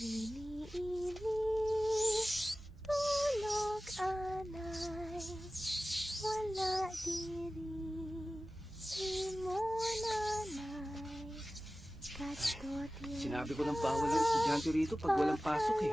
Ini tulog anay, wala diri, imo nanay, katoti. Sinabi ko ng bawal ang estudyante rito pag walang pasok eh.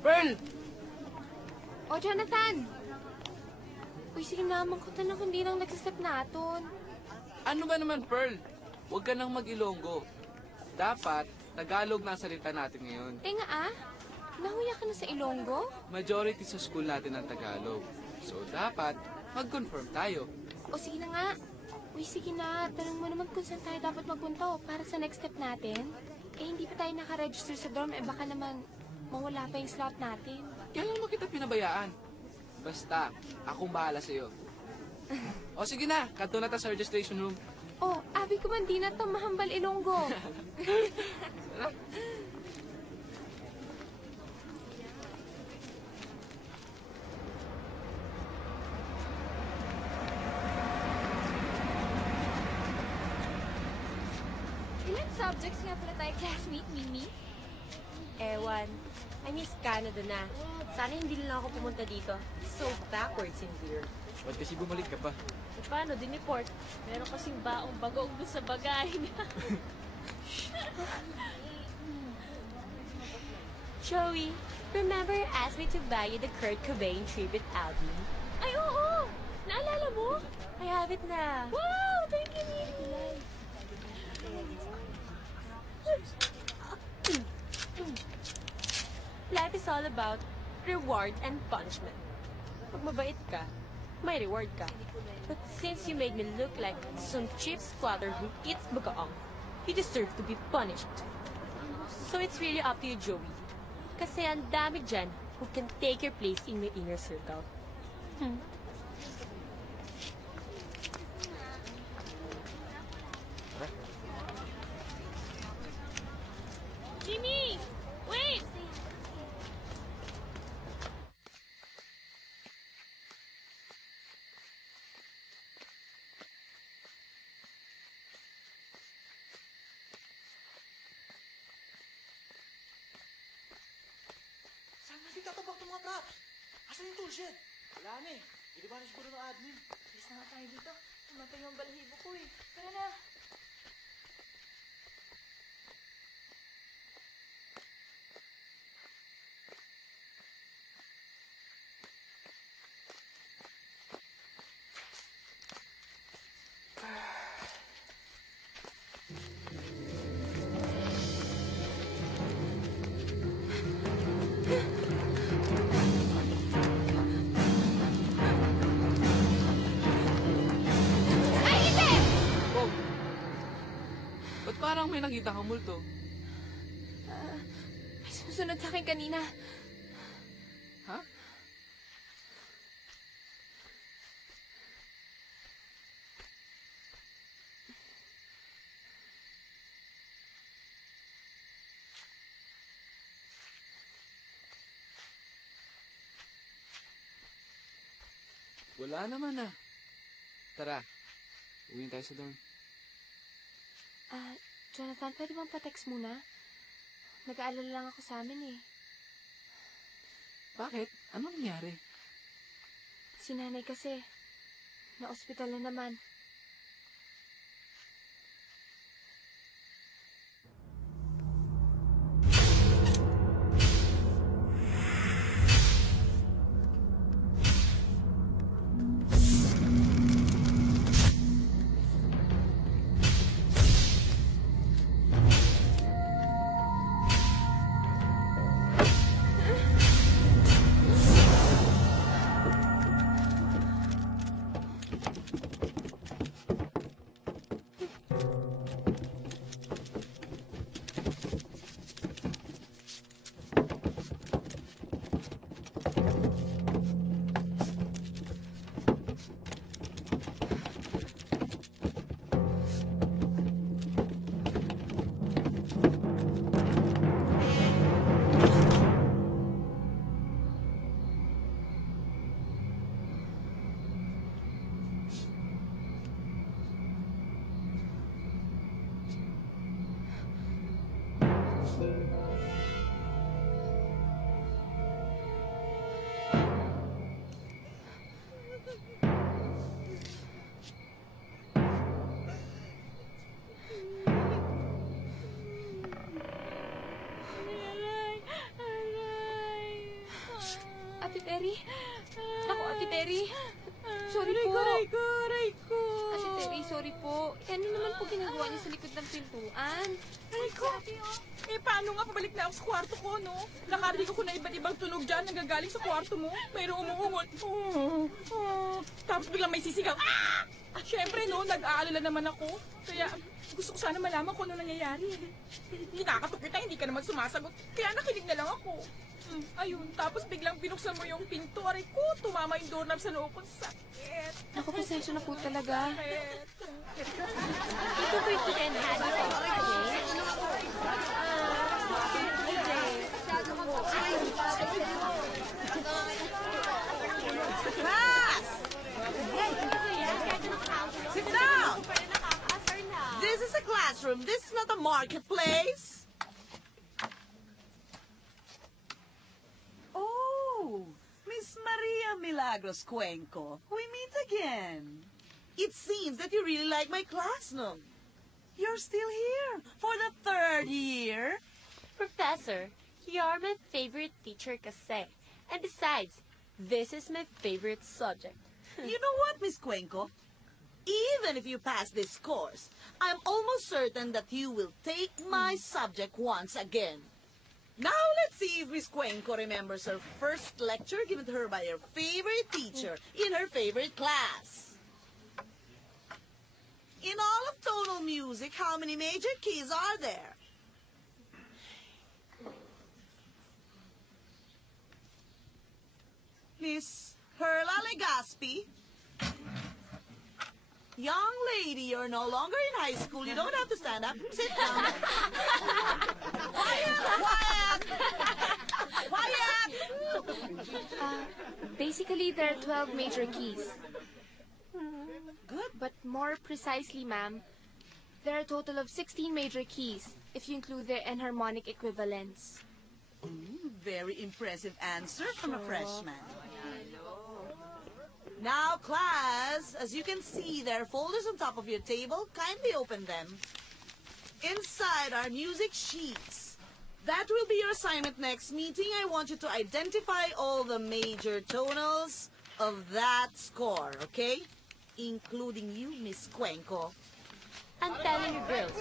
Pearl! O, Jonathan! Uy, sige naman ko tanong hindi lang nagsistep naton. Ano ba naman, Pearl? Huwag ka nang mag-Ilonggo. Dapat, Tagalog na ang salita natin ngayon. Tenga nahuya ka na sa Ilonggo? Majority sa school natin ang Tagalog. So, dapat, mag-confirm tayo. O, sige na nga. Uy, sige na. Tanong mo naman kung saan tayo dapat magpunta para sa next step natin. Eh, hindi pa tayo nakaregister sa dorm. Eh, baka naman mawala pa yung slot natin. Kailan mo kita pinabayaan? Basta, akong bahala sa'yo. O sige na, kanto na ta sa registration room. Oh, abi ko man di na to mahambal Ilonggo. Ilan subjects nga pala tayo classmate, Mimi? Ewan. I miss Canada na. Sana hindi na lang ako pumunta dito. It's so backwards in here. Ba't kasi bumalik ka pa? E paano, diniport? Meron kasing baong bagong doon sa bagay na. Joey, remember you asked me to buy you the Kurt Cobain tribute album? Ay, oo! Naalala mo? I have it na. Wow! Thank you, Mimi! Life is all about reward and punishment. Pag mabait ka, may reward ka. But since you made me look like some cheap squatter who eats bagaong, you deserve to be punished. So it's really up to you, Joey. Kasi ang dami dyan who can take your place in my inner circle. Jimmy! Wait! Saan natin tatabak itong mga props? Asan yung toolshed? Wala na eh. Hindi ba na siguro ng admin? Bilis na nga tayo dito. Tumatay yung balahibo ko eh. Tara na. Oh! Ba't parang may nakita kang multo? May sumusunod sa akin kanina. Ha? Wala naman ah. Tara, uwi tayo sa dorm. Jonathan, pwede bang pa-text muna? Nag-aalala lang ako sa amin eh. Bakit? Ano nangyari? Si nanay kasi, na-ospital na naman. Ate Terry? Naku, Ate Terry. Sorry po. Aray ko. Ate Terry, sorry po. Ano naman po ginagawa niyo sa likod ng pintuan? Aray ko! Eh, paano nga pabalik na ako sa kwarto ko, no? Nakarinig ako na iba't ibang tunog dyan nanggagaling sa kwarto mo. Mayroong umuungot. Tapos biglang may sisigaw. Ah! Siyempre, no, nag-aalala naman ako. Kaya gusto ko sana malaman kung ano nangyayari. Kinakatok kita, hindi ka naman sumasagot. Kaya nakinig na lang ako. Ayun, tapos biglang binuksan mo yung pinto. Aray ko, tumama yung doorknob sa noo ko. Sakit. Naku, pasensya na po talaga. Sakit. Ito po yung tinenhani ko. Okay? Class! Sit down! This is a classroom. This is not a marketplace. Oh, Miss Maria Milagros Cuenco. We meet again. It seems that you really like my class, no? You're still here for the third year. Professor, you're my favorite teacher kasi. And besides, this is my favorite subject. You know what, Miss Cuenco? Even if you pass this course, I'm almost certain that you will take my subject once again. Now let's see if Miss Cuenco remembers her first lecture given to her by her favorite teacher in her favorite class. In all of tonal music, how many major keys are there? Miss Perla Legaspi? Young lady, you're no longer in high school. You don't have to stand up. Sit down. Quiet! Quiet! Quiet! Basically, there are 12 major keys. Good. But more precisely, ma'am, there are a total of 16 major keys, if you include their enharmonic equivalents. Very impressive answer from a freshman. Now, class, as you can see, there are folders on top of your table. Kindly open them. Inside are music sheets. That will be your assignment next meeting. I want you to identify all the major tonals of that score, okay? Including you, Miss Cuenco. I'm telling you girls,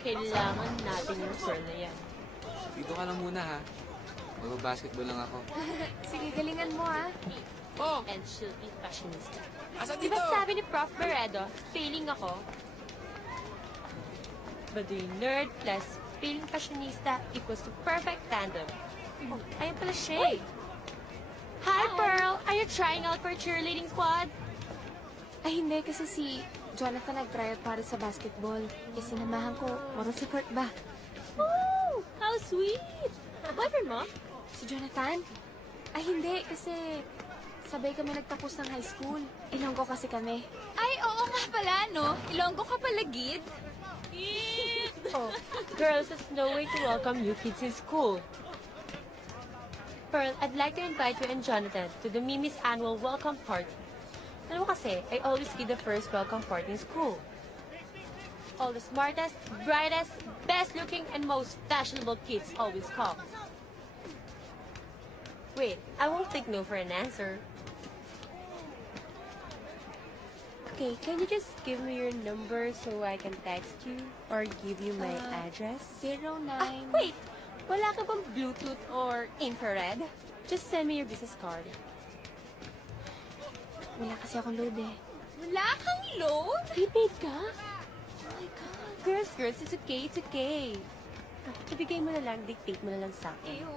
kailangan natin yung pearl na yan. Dito ka lang muna, ha? Magbabasketball lang ako. Sige, galingan mo, ah. Oh! And she'll be fashionista. Asan Di dito? ba sabi ni Prof. Barredo, failing ako? But the nerd plus feeling fashionista equals to perfect tandem. Oh, ayun pala siya. Hi, Pearl! Are you trying out for cheerleading squad? Ay, hindi, kasi si Jonathan nag-try out para sa basketball. Eh, sinamahan ko. Moral support ba? Oh, how sweet! Boyfriend mo? Si Jonathan? Ay, hindi, kasi sabay kami nagtapos ng high school. Ilonggo kasi kami. Ay, oo nga pala, no? Ilonggo ka pala, Gid. Oh, girls, there's no way to welcome you kids in school. Pearl, I'd like to invite you and Jonathan to the Mimi's annual welcome party. Ano kasi, I always give the first welcome party in school. All the smartest, brightest, best-looking, and most fashionable kids always come. Wait, I won't take no for an answer. Okay, can you just give me your number so I can text you? Or give you my address? 09... Wait! Wala ka bang Bluetooth or infrared? Just send me your business card. Wala kasi akong load eh. Wala kang load? Prepaid ka? Oh my God. Girls, it's okay, it's okay. Ibigay mo na lang, dictate mo na lang sa akin. Ew.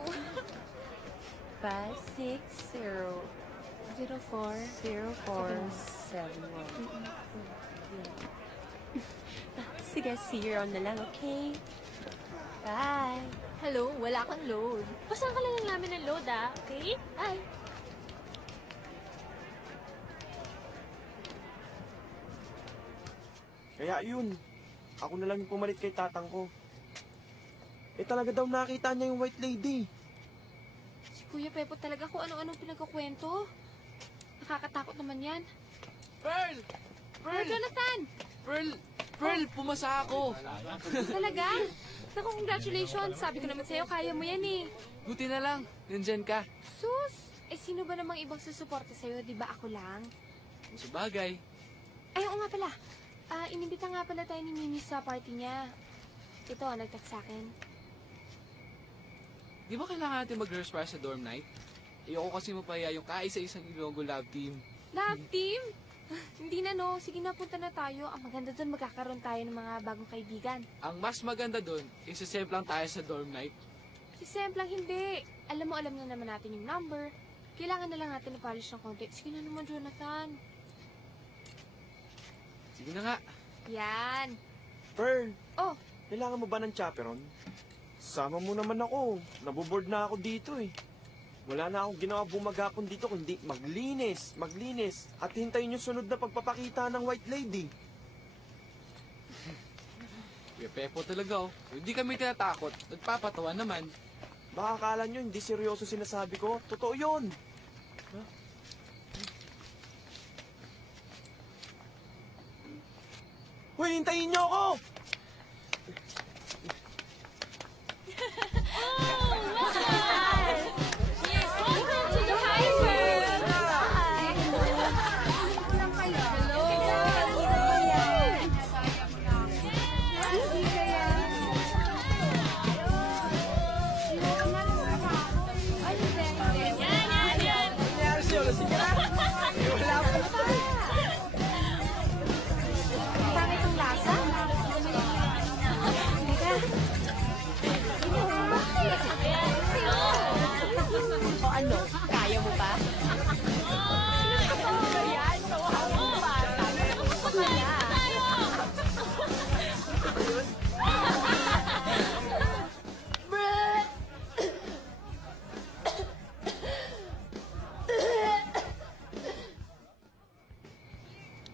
560 04... 0471. Sige, see you on na lang, okay? Bye! Hello, wala kang load. Pasan ka lang ng namin ng load, ah, okay? Bye! Kaya yun, ako na lang yung pumalit kay tatang ko. Eh talaga daw nakita niya yung white lady. Si Kuya Pepo talaga kung ano-anong pinagkukwento. Nakakatakot naman yan. Pearl! Pearl! Jonathan! Pearl, pumasa ako. Talaga? Naku, congratulations. Sabi ko naman sa'yo, kaya mo yan eh. Buti na lang, nandyan ka. Sus! Eh, sino ba namang ibang susuporta sa'yo? Di ba ako lang? Sa bagay. Ay, oo nga pala. Inimbita nga pala tayo ni Mimi sa party niya. Ito, nag-text sa akin. Di ba kailangan natin mag-rehearse para sa dorm night? Ayoko kasi mapaya yung kaisa-isang Ilonggo Love Team. Love team? Hindi na no. Sige na, punta na tayo. Ang maganda doon, magkakaroon tayo ng mga bagong kaibigan. Ang mas maganda doon, isa-save lang tayo sa dorm night. Si Semp lang hindi. Alam mo, alam na naman natin yung number. Kailangan na lang natin i-polish ng konti. Sige na naman, Jonathan. Sige na nga. Yan. Pearl, Oh, kailangan mo ba ng chaperon? Sama mo naman ako. Naboboard na ako dito eh. Wala na akong ginawa bumagapon dito kundi maglinis, at hintayin yung sunod na pagpapakita ng White Lady. Kuya Pepo talaga oh. Hindi kami tinatakot. Nagpapatawa naman. Baka akala nyo hindi seryoso sinasabi ko. Totoo yun. Hoy, hintayin nyo ako! pangit ang lasa. O ano, kaya mo ba?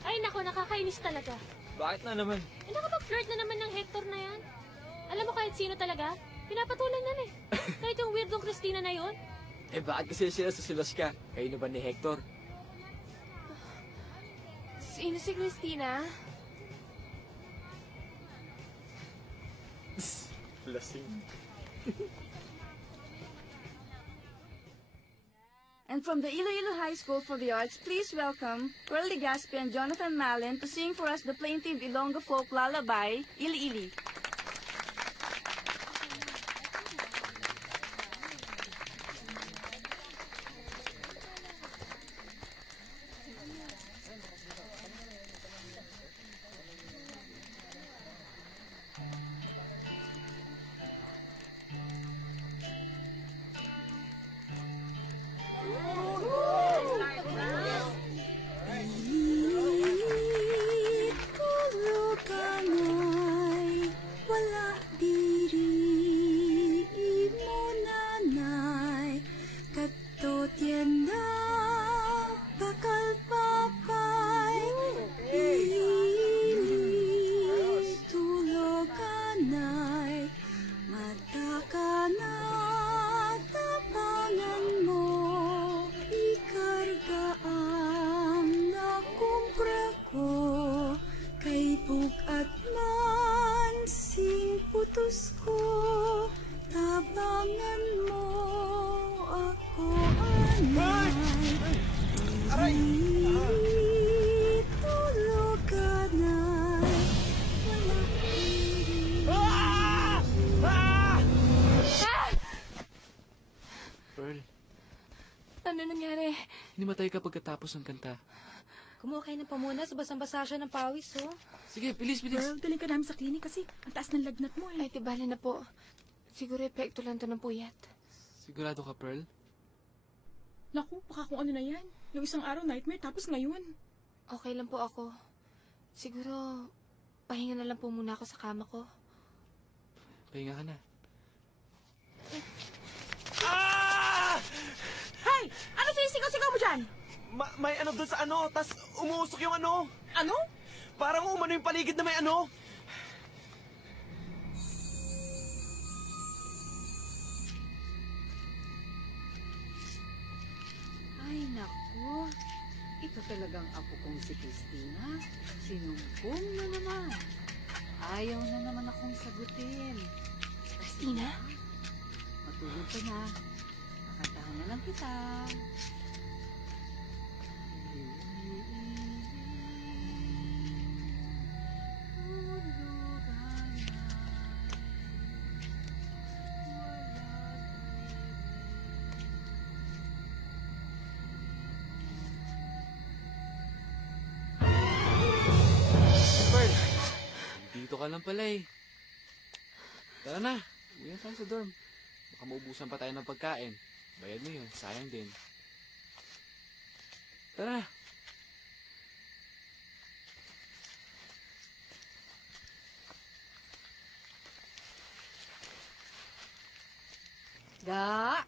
Ay, nako, nakakainis talaga. Bakit na naman? Eh, nakapag-flirt na naman ng Hector na yan. Alam mo kahit sino talaga, pinapatulan yan eh. Kahit yung weirdong Christina na yun. Eh bakit kasi sila susulos ka? Kayo na ba ni Hector? Sino si Christina? Lasing. And from the Iloilo High School for the Arts, please welcome Pearl Legaspi and Jonathan Mallon to sing for us the plaintive Ilonggo folk lullaby, Ili Ili. Pearl, Ano nangyari? hinimatay ka pagkatapos ng kanta. Kumuha kayo ng pamunas, basang-basa siya ng pawis, oh. Sige, bilis, bilis. Pearl, daling ka namin sa klinik kasi ang taas ng lagnat mo eh. Ay, tibali na po. Siguro epekto lang to ng puyat. Sigurado ka, Pearl? Naku, baka kung ano na yan. Yung isang araw nightmare tapos ngayon. Okay lang po ako. Siguro, pahinga na lang po muna ako sa kama ko. Pahinga ka na. Hay! Ano sinisigaw-sigaw mo dyan? May ano doon sa ano, tas umuusok yung ano. Ano? Parang umano yung paligid na may ano. Ay, naku. Ito talagang apo kong si Christina. Sinumpong na naman. Ayaw na naman akong sagutin. Si Christina? Matulog ka na. Kakantahan na lang kita. Pearl, dito ka lang pala eh. Tara na, uwi na tayo sa dorm. Baka maubusan pa tayo ng pagkain. Bayad mo yun, sayang din. Tara. Ga,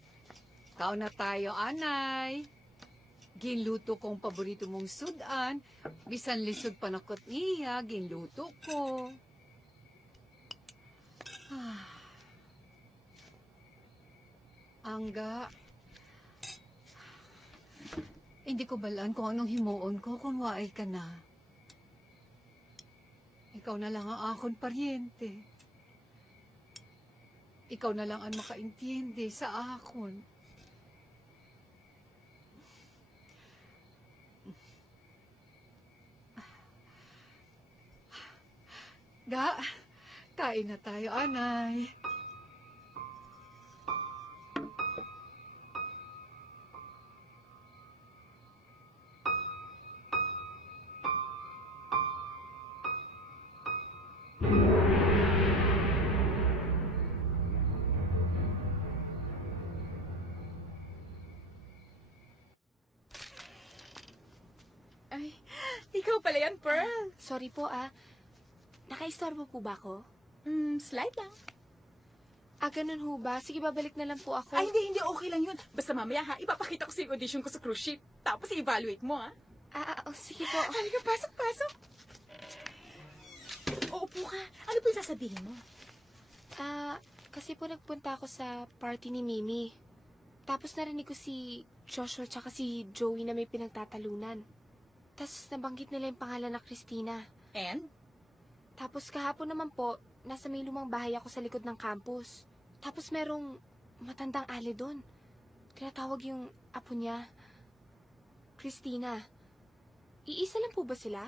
kaon na tayo, anay. Ginluto kong paborito mong sudan. Bisan lisod panakot niya, ginluto ko. Angga, hindi ko balaan kung anong himuon ko kung waay ka na. Ikaw na lang ang akong paryente. Ikaw na lang ang makaintindi sa akon. Ga, kain na tayo, anay. Ay, ikaw pala yan, Pearl. Sorry po nakaistorbo po ba ako? Slide lang. Ganun ho ba? Sige, babalik na lang po ako. Ay, hindi, okay lang yun. Basta mamaya ha, ipapakita ko sa yung audition ko sa cruise ship. Tapos i-evaluate mo ha. Sige po. Halika, pasok. Uupo ka. Ano ba yung sasabihin mo? Kasi po nagpunta ako sa party ni Mimi. Tapos narinig ko si Joshua tsaka si Joey na may pinagtatalunan. Tapos nabanggit nila yung pangalan na Christina. And? Tapos kahapon naman po, nasa may lumang bahay ako sa likod ng campus. Tapos merong matandang ali doon. Tinatawag yung apo niya, Christina. Iisa lang po ba sila?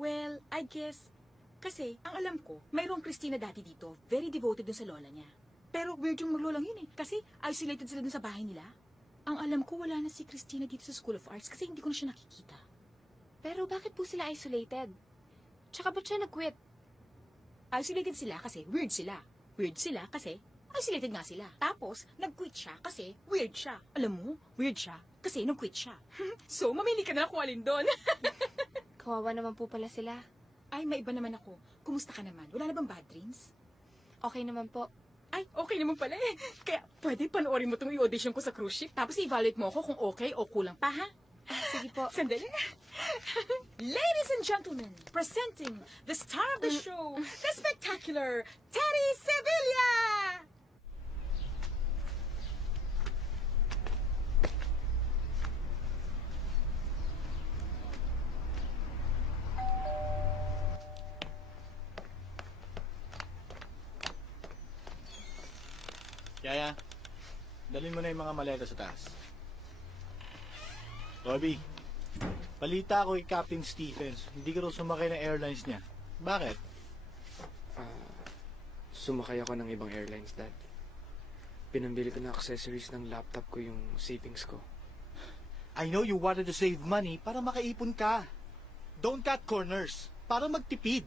Well, I guess, kasi ang alam ko, mayroong Christina dati dito, very devoted dun sa lola niya. Pero weird yung maglolang yun eh, kasi isolated sila dun sa bahay nila. Ang alam ko, wala na si Christina dito sa School of Arts kasi hindi ko na siya nakikita. Pero bakit po sila isolated? Tsaka ba't siya nag-quit? Isolated sila kasi weird sila. Weird sila kasi isolated nga sila. Tapos, nag-quit siya kasi weird siya. Alam mo, weird siya kasi nag-quit siya. So, mamili ka na lang kung alin doon. Kawawa naman po pala sila. Ay, may iba naman ako. Kumusta ka naman? Wala na bang bad dreams? Okay naman po. Ay, okay naman pala eh. Kaya, pwede panoorin mo itong i-audition ko sa cruise ship. Tapos i-evaluate mo ako kung okay o kulang pa, ha? Sige po. Sandali. Ladies and gentlemen, presenting the star of the show, the spectacular Teddy Sevilla! Yaya, dalhin mo na yung mga maleta sa taas. Robbie, balita ko kay Captain Stephens, hindi ka raw sumakay ng airlines niya. Bakit? Sumakay ako ng ibang airlines, Dad. Pinambili ko na accessories ng laptop ko yung savings ko. I know you wanted to save money para makaipon ka. Don't cut corners, para magtipid.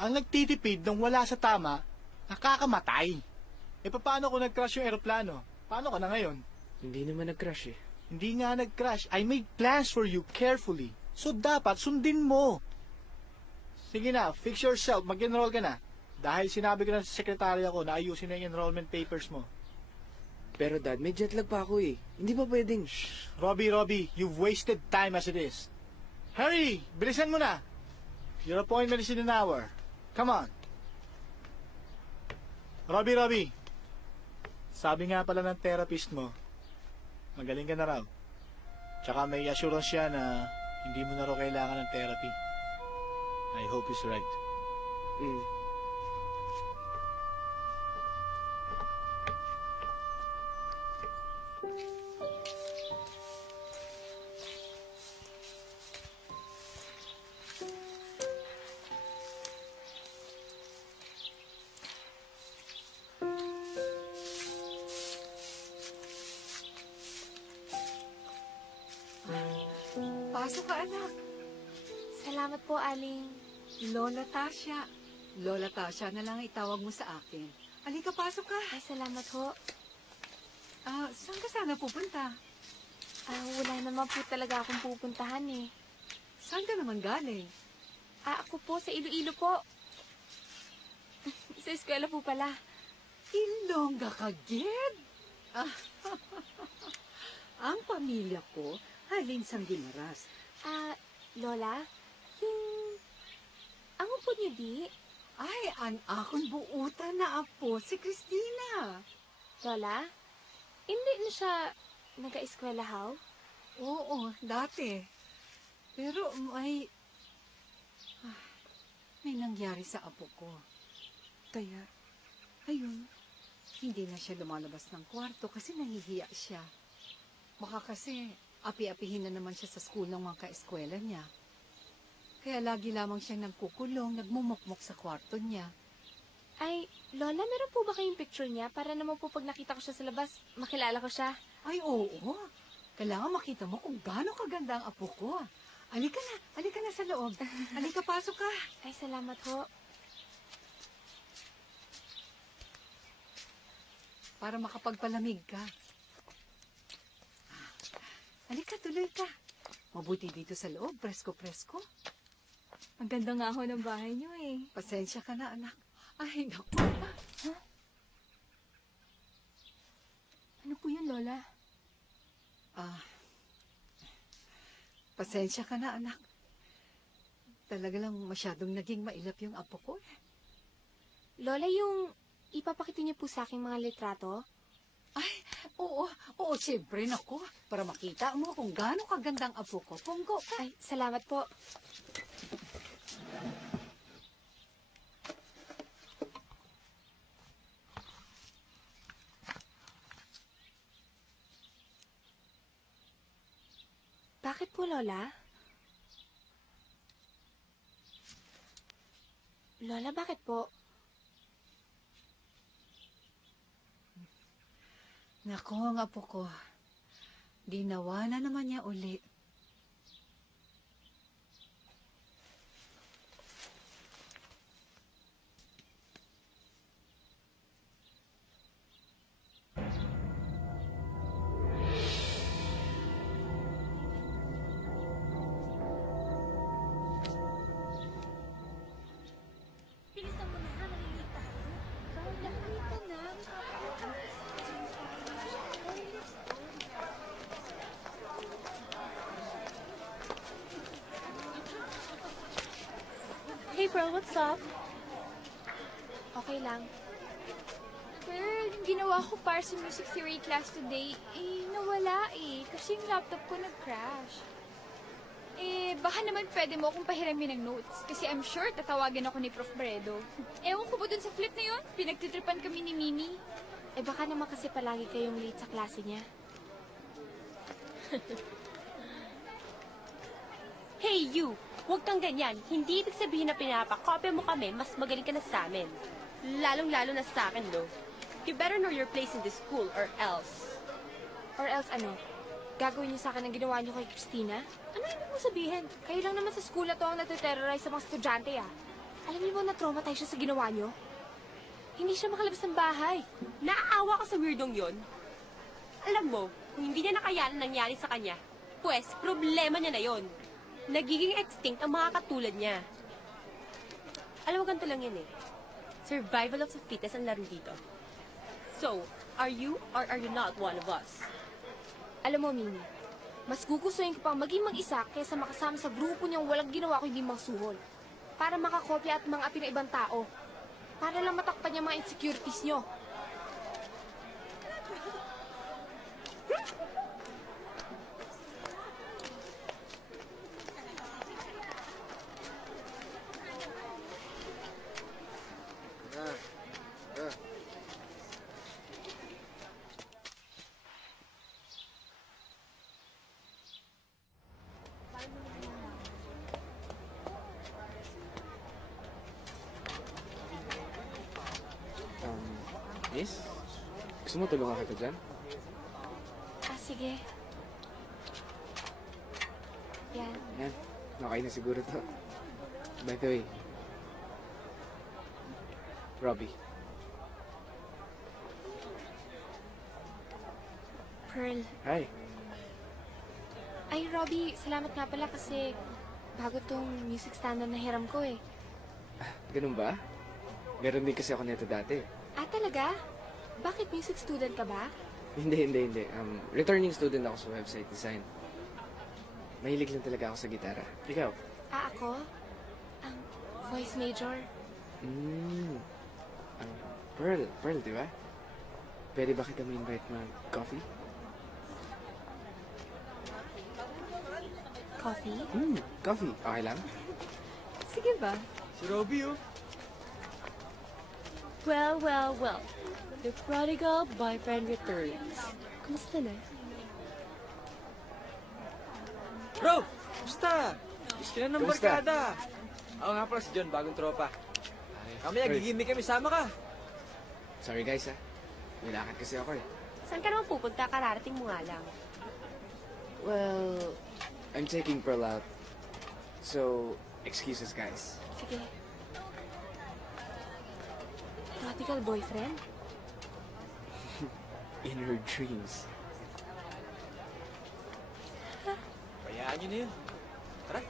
Ang nagtitipid nang wala sa tama, nakakamatay. Paano kung nag-crash yung aeroplano? Paano ka na ngayon? Hindi naman nag-crash eh. Hindi nga nag-crash. I made plans for you carefully. So dapat sundin mo. Sige na, fix yourself. Mag-enroll ka na. Dahil sinabi ko na sa sekretarya ko na ayusin na yung enrollment papers mo. Pero Dad, may jet lag pa ako eh. Hindi ba pwedeng? Robbie, you've wasted time as it is. Hurry! Bilisan mo na! Your appointment is in an hour. Come on. Robbie. Sabi nga pala ng therapist mo, magaling ka na raw. Tsaka may assurance siya na hindi mo na raw kailangan ng therapy. I hope he's right. Pasok ka, anak. Salamat po, Aling. Lola Tasha. Lola Tasha na lang itawag mo sa akin. Halika, pasok ka. Ay, salamat ho. Saan ka sana pupunta? Wala naman po talaga akong pupuntahan eh. Saan ka naman galing? Ako po, sa Iloilo po. Sa eskwela po pala. Ilongga ka, Ged? Ang pamilya ko, halin sang Gimaras. Lola, ang upo niyo di? Ay, ang akong buutan na apo, si Christina. Lola, hindi na siya nag-eskwela how? Oo, dati. Pero may nangyari sa apo ko. Kaya, ayun, hindi na siya lumalabas ng kwarto kasi nahihiya siya. Baka kasi api-apihin na naman siya sa school ng mga kaeskwela niya. Kaya lagi lamang siyang nagkukulong, nagmumukmok sa kwarto niya. Ay, Lola, meron po ba kayong picture niya para naman po pag nakita ko siya sa labas, makilala ko siya? Ay, oo. Kailangan makita mo kung gaano kaganda ang apo ko. Halika na sa loob. Halika, pasok ka. Ay, salamat ho. Para makapagpalamig ka. Halika, tuloy ka. Mabuti dito sa loob, presko-presko. Ang ganda nga ho ng bahay niyo eh. Pasensya ka na, anak. Ay, naku. Ano po yun, Lola? Pasensya ka na, anak. Talaga lang masyadong naging mailap yung apo ko. Lola, yung ipapakita niyo po sa aking mga litrato? Ay, oo, siyempre, naku. Para makita mo kung gaano kagandang apo ko. Punggo ka. Ay, salamat po. Bakit po, Lola? Lola, bakit po? Naku, ang apo ko. Ginawa na naman niya uli. Bilisan mo na, malilita tayo. Malilita na. Hey, Pearl, what's up? Okay lang. Girl, yung ginawa ko para sa music theory class today, nawala kasi yung laptop ko nag-crash. Baka naman pwede mo akong pahiramin ng notes kasi I'm sure tatawagin ako ni Prof. Bredo. Ewan ko ba dun sa flip na yun? Pinagtitripan kami ni Mimi. Baka naman kasi palagi kayong late sa klase niya. Hey, you! Huwag kang ganyan. Hindi ibig sabihin na pinapakopya mo kami, mas magaling ka na sa amin. Lalong-lalo na sa akin, no? You better know your place in this school or else. Or else ano? Gagawin niyo sa akin ang ginawa niyo kay Christina? Ano ibig mo sabihin? Kayo lang naman sa school na to ang nati-terrorize sa mga estudyante, ah. Alam niyo ba na-traumatize siya sa ginawa niyo? Hindi siya makalabas ng bahay. Naaawa ka sa weirdong yon. Alam mo, kung hindi niya nakayanan nangyari sa kanya, pues, problema niya na yon. Nagiging extinct ang mga katulad niya. Alam mo, ganito lang yan eh. Survival of the fittest ang laro dito. So, are you or are you not one of us? Alam mo, Mimi, mas gugustuhin ko pang maging mag-isa kaysa makasama sa grupo niyang walang ginawa ko hindi magsuhol. Para makakopya at mga api ng ibang tao. Para lang matakpan niya mga insecurities niyo. Miss? Gusto mo tulungan kita dyan? Sige. Yan. Yan. Okay na siguro to. By the way, Robbie, Pearl. Hi. Ay, Robbie, salamat nga pala kasi bago tong music stand na nahiram ko eh. Ganun ba? Meron din kasi ako nito dati. Ah, talaga? Bakit music student ka ba? Hindi. Returning student ako sa website design. Mahilig lang talaga ako sa gitara. Ikaw? Ah, ako? Voice major. Pearl, di ba? Pwede ba kita ma-invite mag-coffee? Coffee? Coffee. Okay lang? Sige ba? Si Robbie, oh. Well. The prodigal boyfriend returns. Kumusta na? Bro! Kumusta? Gusto na ng Kamusta? barkada. Ako nga pala si John, bagong tropa. Mamaya, gigimik kami, sama ka. Sorry guys, ha. May lakad kasi ako eh. Saan ka naman pupunta? Kararating mo nga lang. Well, I'm taking Pearl out. So, excuses guys. Sige. Practical boyfriend? In her dreams. Bayaan nyo na yun. Tara.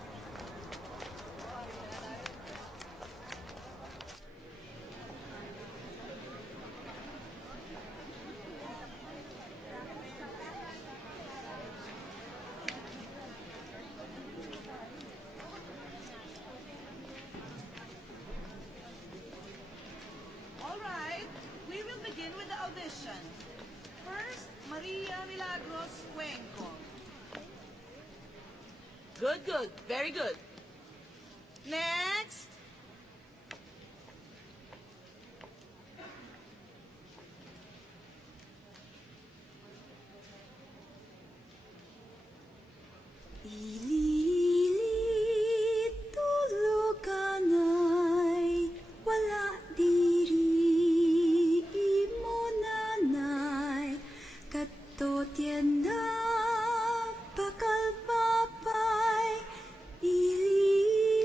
All right, we will begin with the audition. First, Maria Milagros Cuenco. Good. Very good. Next. Ililit tuluganay, wala diri imo nanay, kadto tienda bakal papay. Ililit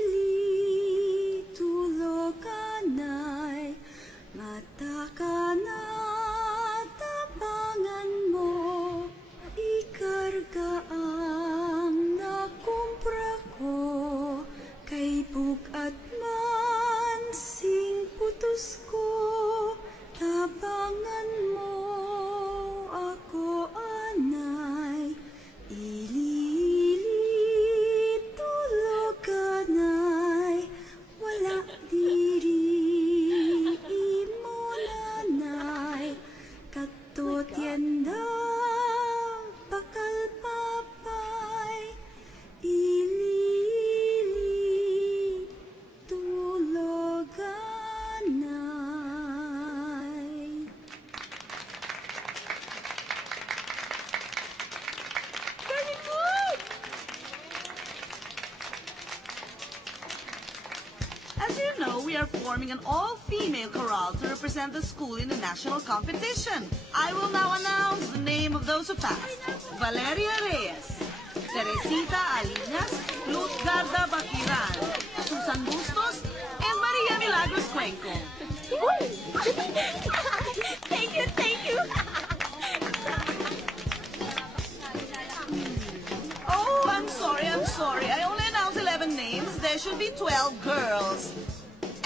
tuluganay, mata ka na tabangan mo, ikarga ang nakumpra ko, kay bugat man sing putos ko, tabangan mo ako anay. Ililit tuluganay, wala diri imo nanay, kadto tienda bakal papay. Ililit tuluganay. Very good! As you know, we are forming an all-female chorale to represent the school in the national competition. I will now announce the name of those who passed. Valeria Reyes, Teresita Alinas, Lutgarda Bakiran, Susan Bustos, and Maria Milagros Cuenco. Thank you. Oh, I'm sorry. I only announced 11 names. There should be 12 girls.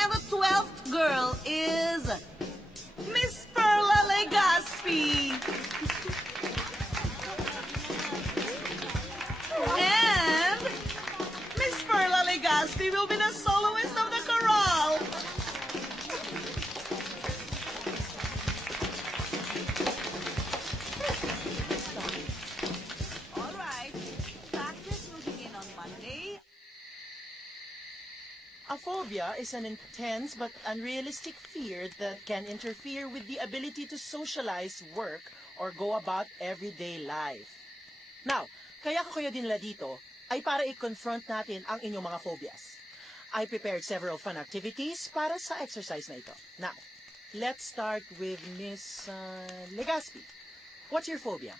And the 12th girl is Miss Perla Legaspi. And Miss Perla Legaspi will be the soloist of the chorale. All right, practice will begin on Monday. A phobia is an intense but unrealistic fear that can interfere with the ability to socialize, work, or go about everyday life. Now, kaya ko kayo dinala dito ay para i-confront natin ang inyong mga phobias. I prepared several fun activities para sa exercise na ito. Now, let's start with Miss Legaspi. What's your phobia?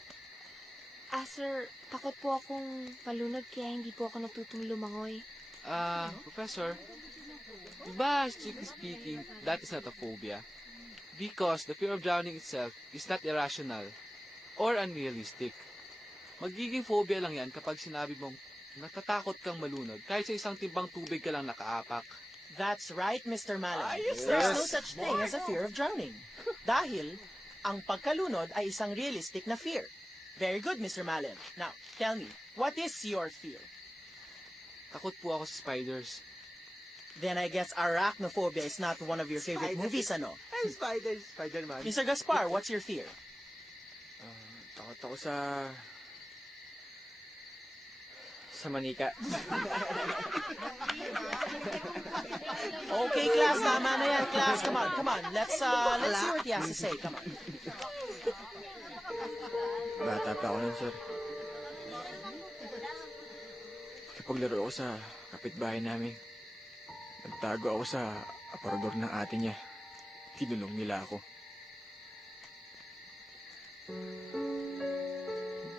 Ah, sir, takot po akong malunod kaya hindi po ako natutong lumangoy. Professor, diba, strictly speaking, that is not a phobia. Because the fear of drowning itself is not irrational. or unrealistic. Magiging phobia lang yan kapag sinabi mong natatakot kang malunod kahit sa isang timbang tubig ka lang nakaapak. That's right, Mr. Malin. There's no such thing as a fear of drowning. Dahil, ang pagkalunod ay isang realistic na fear. Very good, Mr. Malin. Now, tell me, what is your fear? Takot po ako sa spiders. Then I guess arachnophobia is not one of your favorite movies, ano? Ay, Spider-Man. Mr. Gaspar, what's your fear? Takot ako sa manika. Okay, class, tama na yan, class. Come on. Let's see what he has to say. Come on. Bata pa ako nun, sir. Kapaglaro ako sa kapitbahay namin. Nagtago ako sa aparador ng ate niya. Tinulong nila ako.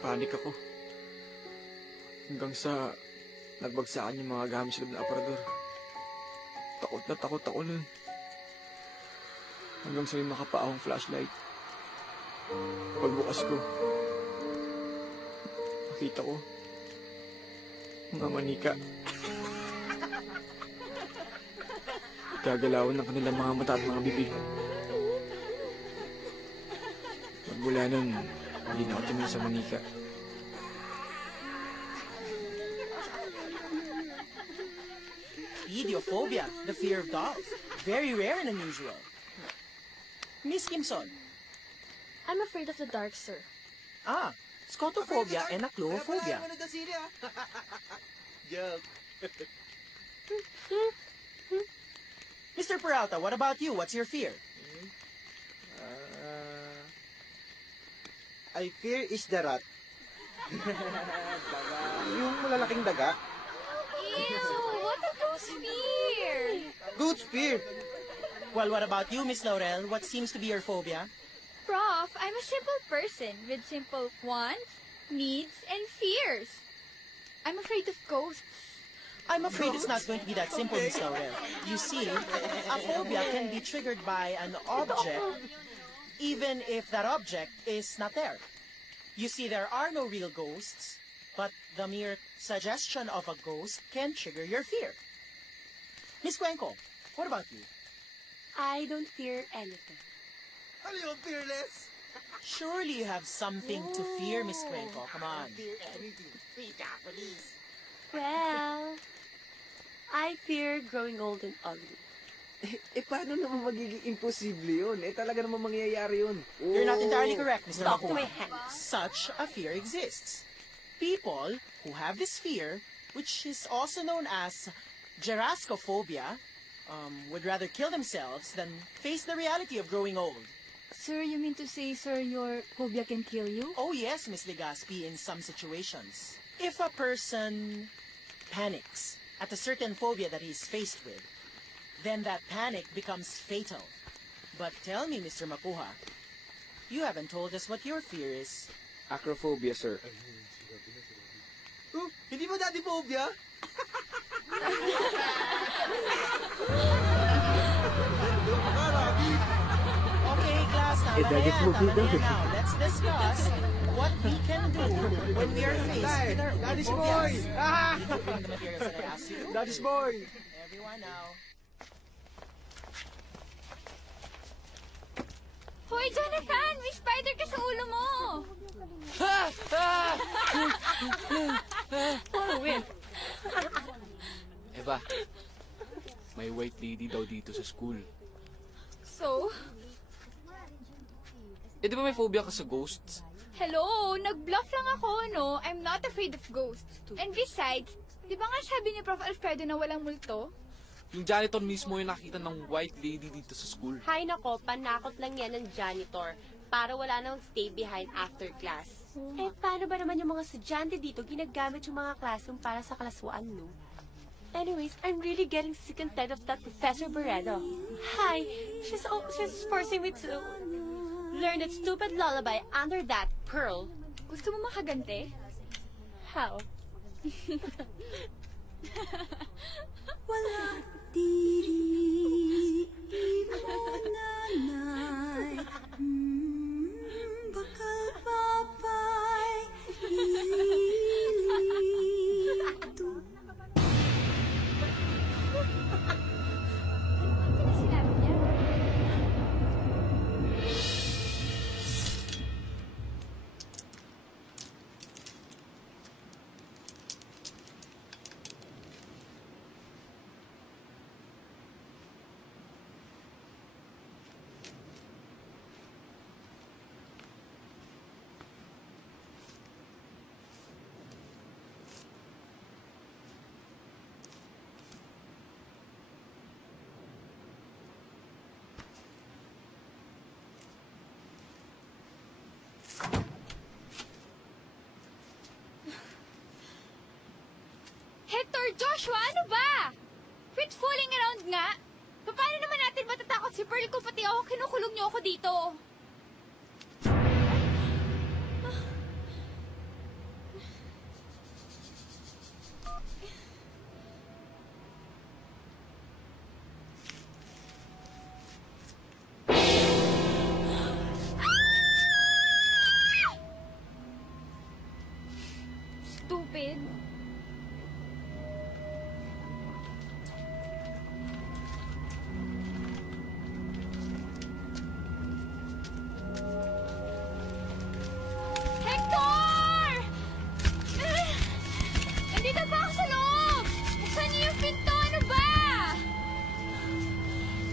Panik ako. Hanggang sa nagbagsakan yung mga gamit sa loob ng aparador. Takot ako nun. Hanggang sa may makapaahong flashlight. Pagbukas ko, nakita ko mga manika. Gagalawan ng kanilang mga mata at mga bibig. Magmula nun, hindi na ako tumingin sa manika. Pediophobia, the fear of dogs. Very rare and unusual. Miss Kimson. I'm afraid of the dark, sir. Ah, scotophobia and acluophobia. Joke. Mr. Peralta, what about you? What's your fear? I fear is the rat. Yung malalaking daga. Ew, what a gross fear! Goat's fear. Well, what about you, Miss Laurel? What seems to be your phobia? Prof, I'm a simple person with simple wants, needs, and fears. I'm afraid of ghosts. I'm afraid it's not going to be that simple, Miss Laurel. You see, a phobia can be triggered by an object, even if that object is not there. You see, there are no real ghosts, but the mere suggestion of a ghost can trigger your fear. Miss Cuenco, what about you? I don't fear anything. Ano yung fearless? Surely you have something to fear, Miss Cuenco. Come on. Fear anything. Be Japanese. Well, I fear growing old and ugly. Paano naman magiging imposible yun? Talaga naman mangyayari yun. You're not entirely correct, Mr. Talk to Makuha. my hands. Such a fear exists. People who have this fear, which is also known as gerascophobia, would rather kill themselves than face the reality of growing old. Sir, you mean to say, sir, your phobia can kill you? Oh yes, Miss Legaspi, in some situations. If a person panics at a certain phobia that he's faced with, then that panic becomes fatal. But tell me, Mr. Makuha, you haven't told us what your fear is. Acrophobia, sir. Hindi mo dati phobia? Okay, class, tama na yan. Now, let's discuss what we can do when we are faced with our own Daddy's boy! phobias. Did you bring the materials that I asked you? Daddy's boy! Everyone now. Hoy, Jonathan! May spider ka sa ulo mo! Eva, may white lady daw dito sa school. So? Di ba may phobia ka sa ghosts? Hello, nag-bluff lang ako, no? I'm not afraid of ghosts. And besides, di ba nga sabi ni Prof. Alfredo na walang multo? Yung janitor mismo yung nakita ng white lady dito sa school. Hay nako, panakot lang yan ng janitor para wala nang stay behind after class. Eh, paano ba naman yung mga estudyante dito ginagamit yung mga classroom para sa kalaswaan, no? Anyways, I'm really getting sick and tired of that Professor Barredo. Hi, she's forcing me to learn that stupid lullaby under that pearl. Gusto mo makagante? How? Wala diri mo nanay bakal pa Joshua, ano ba? Quit fooling around nga. Paano naman natin matatakot si Pearl kung pati ako kinukulong niyo ako dito? Stupid. Hector! Nandito pa ako sa loob! Buksan niyo yung pinto! Ano ba?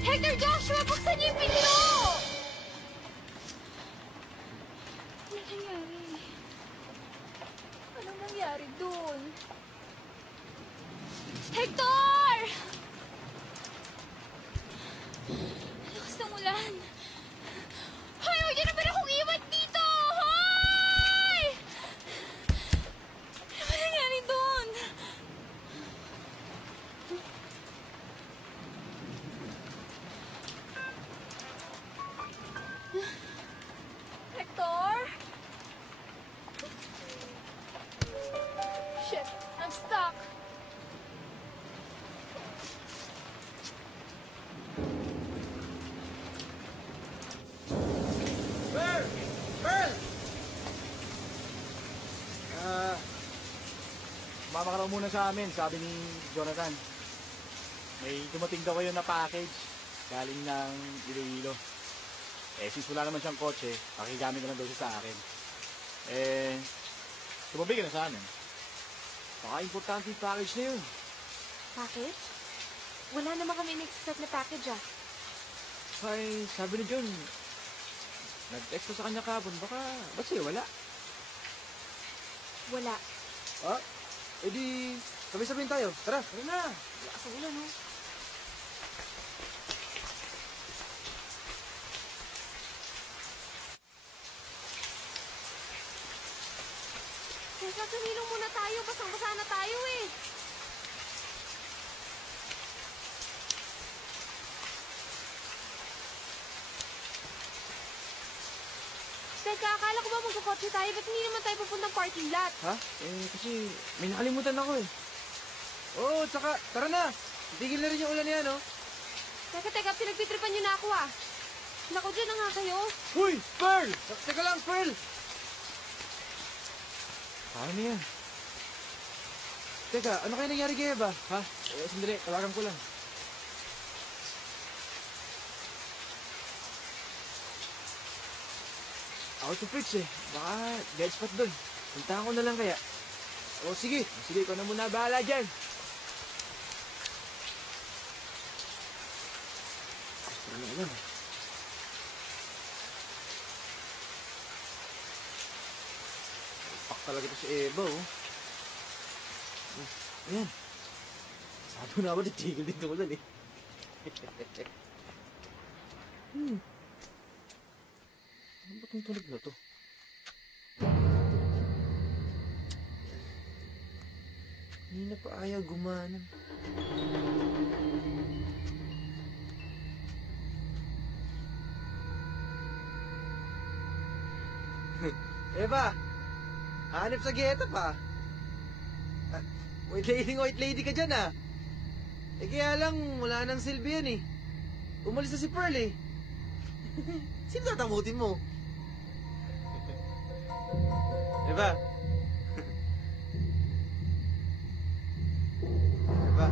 Hector, Joshua, buksan niyo yung pinto! Ano nangyari? Anong nangyari dun? Hector! Lakas ng ulan. Hoy, huwag niyo naman akong iwan dito! Hoy! Ano nangyari dun? Hector? Shit, I'm stuck. Pearl! Pearl! Mama ka raw muna sa amin, sabi ni Jonathan. May dumating daw kayo na package galing ng Iloilo. Since wala naman siyang kotse, pakigamit na lang daw siya sa akin. Tumabi ka na sa amin. Baka importante yung package na yun. Package? Wala naman kami in-expect na package ah. Ay, sabi ni John, nag-text ko sa kanya kahapon, ba't sa'yo wala? Wala. Ah? E di, sabi-sabihin tayo. Tara. Tara na, lakas ang ulan, oh. Teka, sumilong muna tayo. Basang-basa na tayo eh. Teka, akala ko ba magkakotse tayo? Ba't hindi naman tayo pupuntang parking lot? Ha? Kasi may nakalimutan ako eh. Oo, tsaka, tara na. Tigil na rin yung ulan niya, no? Teka, pinagtitripan niyo na ako ah. Naku, dyan na nga kayo. Uy, Pearl! Teka lang, Pearl! Paano yan? Teka, ano kaya nangyari kay Eva? Ha? Sandali, tawagan ko lang. Out of reach eh. Baka dead spot doon. Puntahan ko na lang kaya. O sige, ikaw na muna bahala dyan. Parang na alam eh. Pak talaga ito si Eva oh. Ayan. Sabi mo na ako, titigil din ito ulan eh. Ano ba itong tunog na to? Hindi na pa ayaw gumana. Eva! Hanip sa geta pa. White lady ka dyan ah. Kaya lang, wala nang silbi yan eh. Umalis na si Pearl eh. Sino tatamutin mo? Eva? Eva?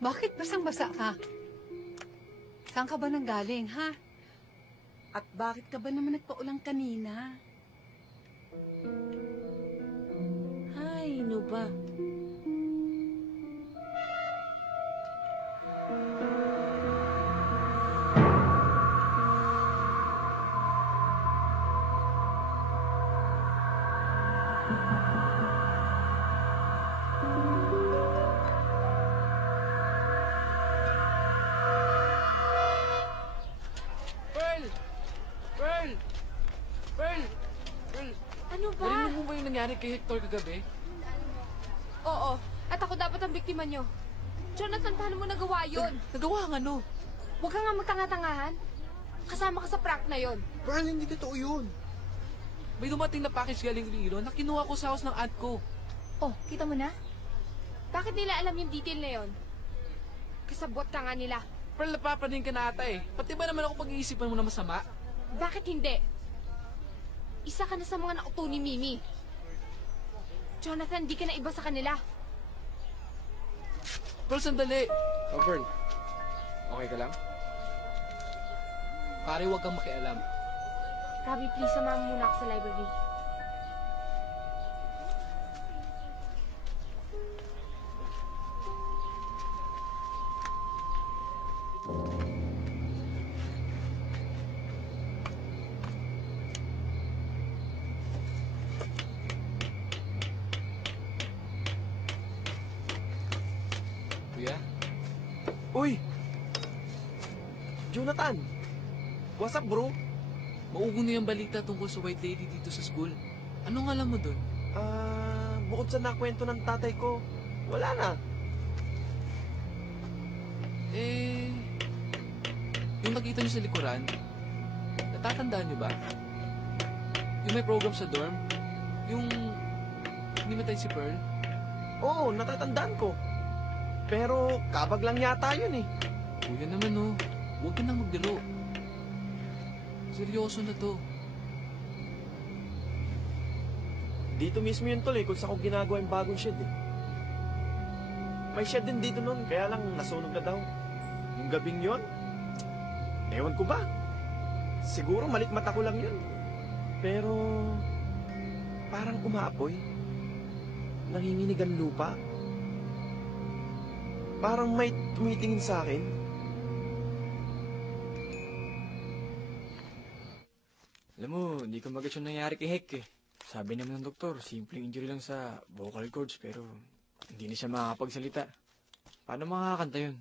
Bakit basang-basa ka? Saan ka ba nanggaling, ha? At bakit ka ba naman nagpaulang kanina? Ay, no ba? Pearl! Pearl! Pearl! Pearl! Ano ba? Narinig mo ba yung nangyari kay Hector kagabi? Oo, at ako dapat ang biktima nyo. Jonathan, paano mo nagawa yun? Nagawa ang ano? Huwag ka nga magtanga-tangahan. Kasama ka sa prank na yon. Pearl, hindi totoo yun. May dumating na package galing Iloilo na kinuha ko sa house ng aunt ko. Oh, kita mo na? Bakit nila alam yung detail na yon? Kasabot ka nga nila. Pearl, napapanin ka na ata eh. Pati ba naman ako pag-iisipan mo na masama? Bakit hindi? Isa ka na sa mga nauto ni Mimi. Jonathan, di ka na iba sa kanila. Pearl, sandali. Oh, Pearl. Okay ka lang? Pare, huwag kang makialam. Robbie, please, samahan mo muna ako sa library. Kuya? Uy! Jonathan! What's up, bro? Maugo na yung balita tungkol sa White Lady dito sa school. Anong alam mo dun? Bukod sa nakwento ng tatay ko, wala na. Eh... Yung nakita niyo sa likuran, natatandaan niyo ba? Yung may program sa dorm? Yung... Hinimatay si Pearl? Oo, natatandaan ko. Pero kabag lang yata yun eh. Kuya naman oh, huwag ka nang maglaro. Seryoso na to. Dito mismo yun tol eh, kung saan ko ginagawa yung bagong shed eh. May shed din dito nun, kaya lang nasunog na daw. Yung gabing yun, ewan ko ba? Siguro malit mata ko lang yun. Pero, parang umaapoy. Nanginginig ang lupa. Parang may tumitingin sa akin. Alam mo, hindi ko mag-gets yung nangyari kay Hek eh. Sabi naman ng doktor, simpleng injury lang sa vocal cords pero hindi na siya makakapagsalita. Paano makakanta yun?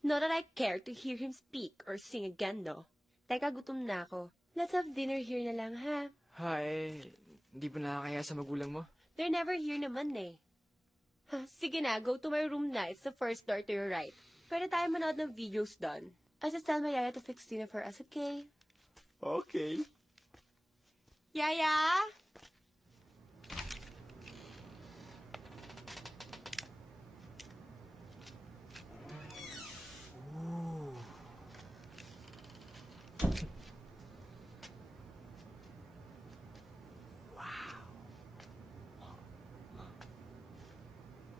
Not that I care to hear him speak or sing again, no? Teka, gutom na ako. Let's have dinner here na lang, ha? Hindi ba nakakaya sa magulang mo? They're never here naman, eh. Sige na, go to my room na. It's the first door to your right. Pwede tayo manood ng videos doon. I'll just tell my yaya to fix dinner for us, okay? Okay. Yaya?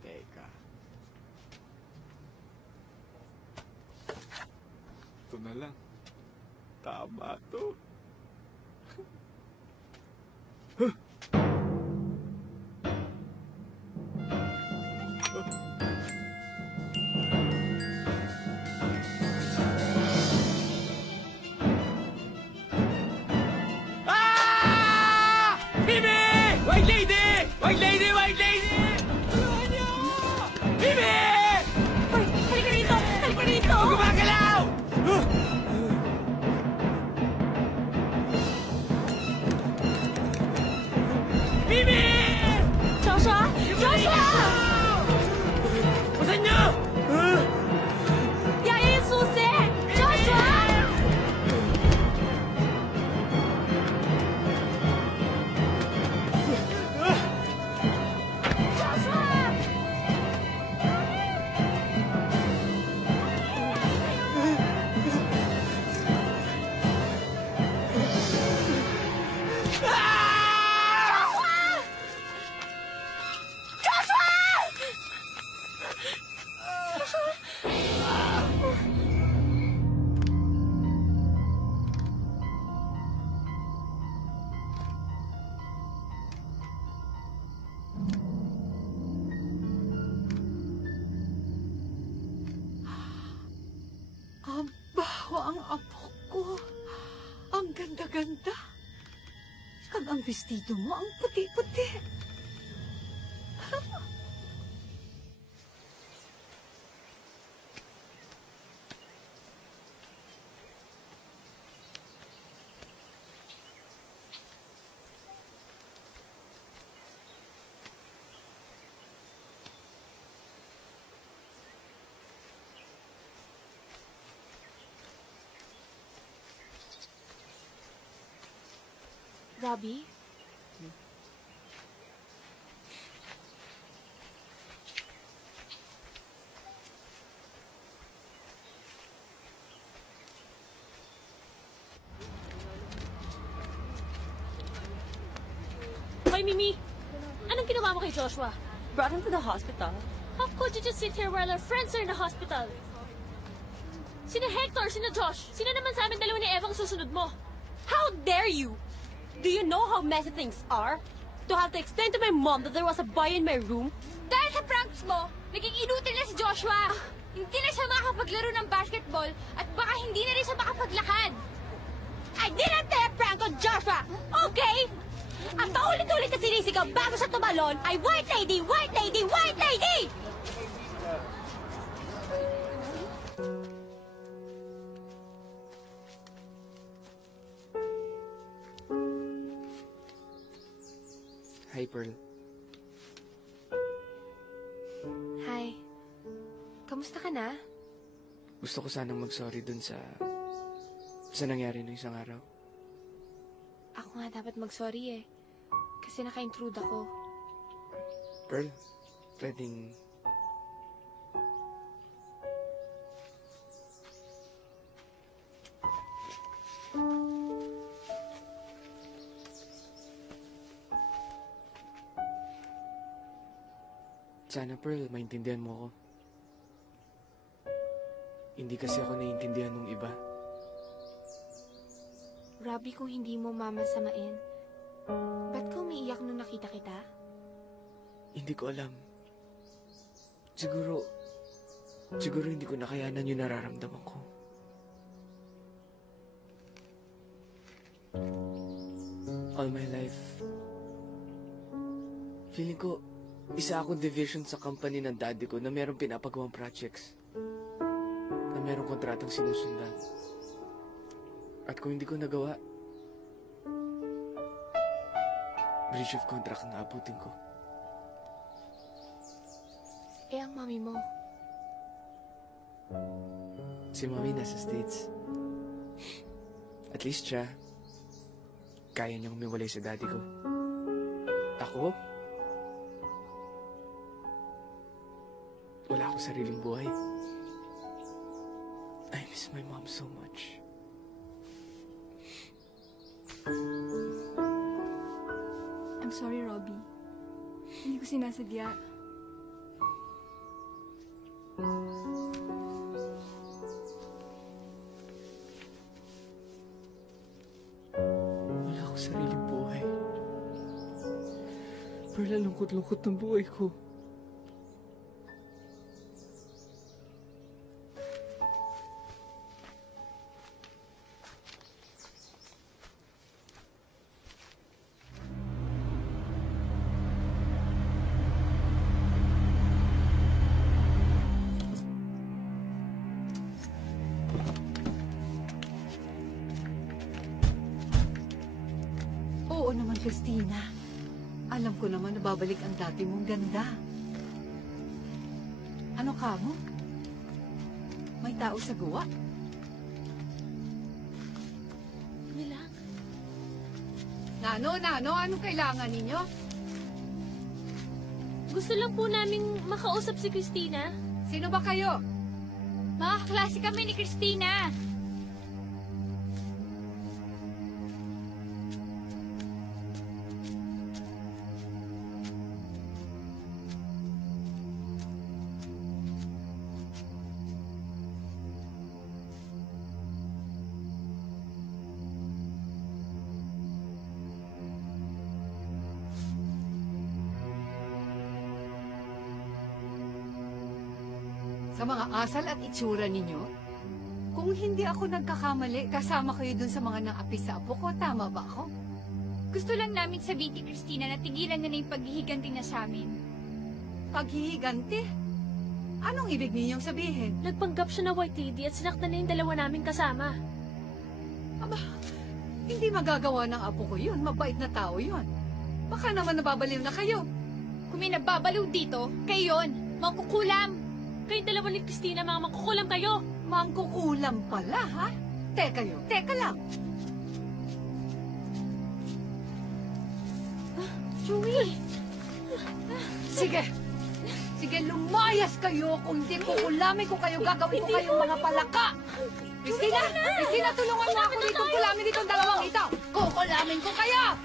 Teka. Ito na lang. Tama to. White Lady! White Lady! White Lady! Tulungan niyo! Bibi! Hoy, halika rito! Halika rito! Huwag gumagalaw! Bibi! Joshua! Joshua! Pusan niyo! Yaya yung susi! Joshua! Ang baho ang apo ko. Ang ganda-ganda. Kag ang vestido mo, ang puti-puti. Robbie? Hoy, Mimi! Anong ginawa mo kay Joshua? Brought him to the hospital. How could you just sit here while our friends are in the hospital? Sino Hector? Sino Josh? Sino naman sa amin dalawa ni Eva ang susunod mo? How dare you? Do you know how messy things are? To have to explain to my mom that there was a boy in my room? Dahil sa pranks mo, naging inutil na si Joshua. Hindi na siya makapaglaro ng basketball at baka hindi na rin siya makapaglakad. I didn't play a prank on Joshua, okay? Ang paulit-ulit na sinisigaw bago siya tumalon ay white lady, white lady, white lady! Hi, Pearl. Hi. Kamusta ka na? Gusto ko sanang mag-sorry dun sa nangyari no isang araw. Ako nga dapat mag-sorry eh. Kasi naka-intrude ako. Pearl, pwedeng... Sana, Pearl, maintindihan mo ako. Hindi kasi ako naiintindihan ng iba. Robbie, kung hindi mo mamasamain, ba't ka umiiyak nung nakita kita? Hindi ko alam. Siguro hindi ko nakayanan yung nararamdaman ko. All my life, feeling ko, isa akong division sa company ng daddy ko na merong pinapagawang projects. Na merong kontratang sinusundan. At kung hindi ko nagawa, breach of contract na abutin ko. Eh, ang mami mo. Si Mami nasa States. At least siya, kaya niyang umiwalay sa daddy ko. Ako? Wala akong sariling buhay. I miss my mom so much. I'm sorry, Robbie. Hindi ko sinasadya. Wala akong sariling buhay. Pero lungkot-lungkot ng buhay ko. Oo naman, Christina. Alam ko naman na babalik ang dati mong ganda. Ano ka mo? May tao sa gawa? Nilang? Nano, anong kailangan ninyo? Gusto lang po naming makausap si Christina. Sino ba kayo? Mga kaklase kami ni Christina. sa mga asal at itsura ninyo? Kung hindi ako nagkakamali, kasama kayo dun sa mga naapi sa apo ko. Tama ba ako? Gusto lang namin sabihin kay Christina na tigilan na yung paghihiganti niya sa amin. Paghihiganti? Anong ibig ninyong sabihin? Nagpanggap siya na white lady at sinaktan na yung dalawa namin kasama. Aba, hindi magagawa ng apo ko yun. Mabait na tao yun. Baka naman nababaliw na kayo. Kung may nababaliw dito, kayo yun. Mangkukulam. Kayong dalawa ni Christina, mga mangkukulam kayo. Mangkukulam pala, ha? Teka lang. Joey! Sige, lumayas kayo. Kung hindi kukulamin ko kayo, gagawin ko kayong mga palaka. Christina, tulungan mo ako dito. Kulamin itong dalawang ito. Kukulamin ko kayo!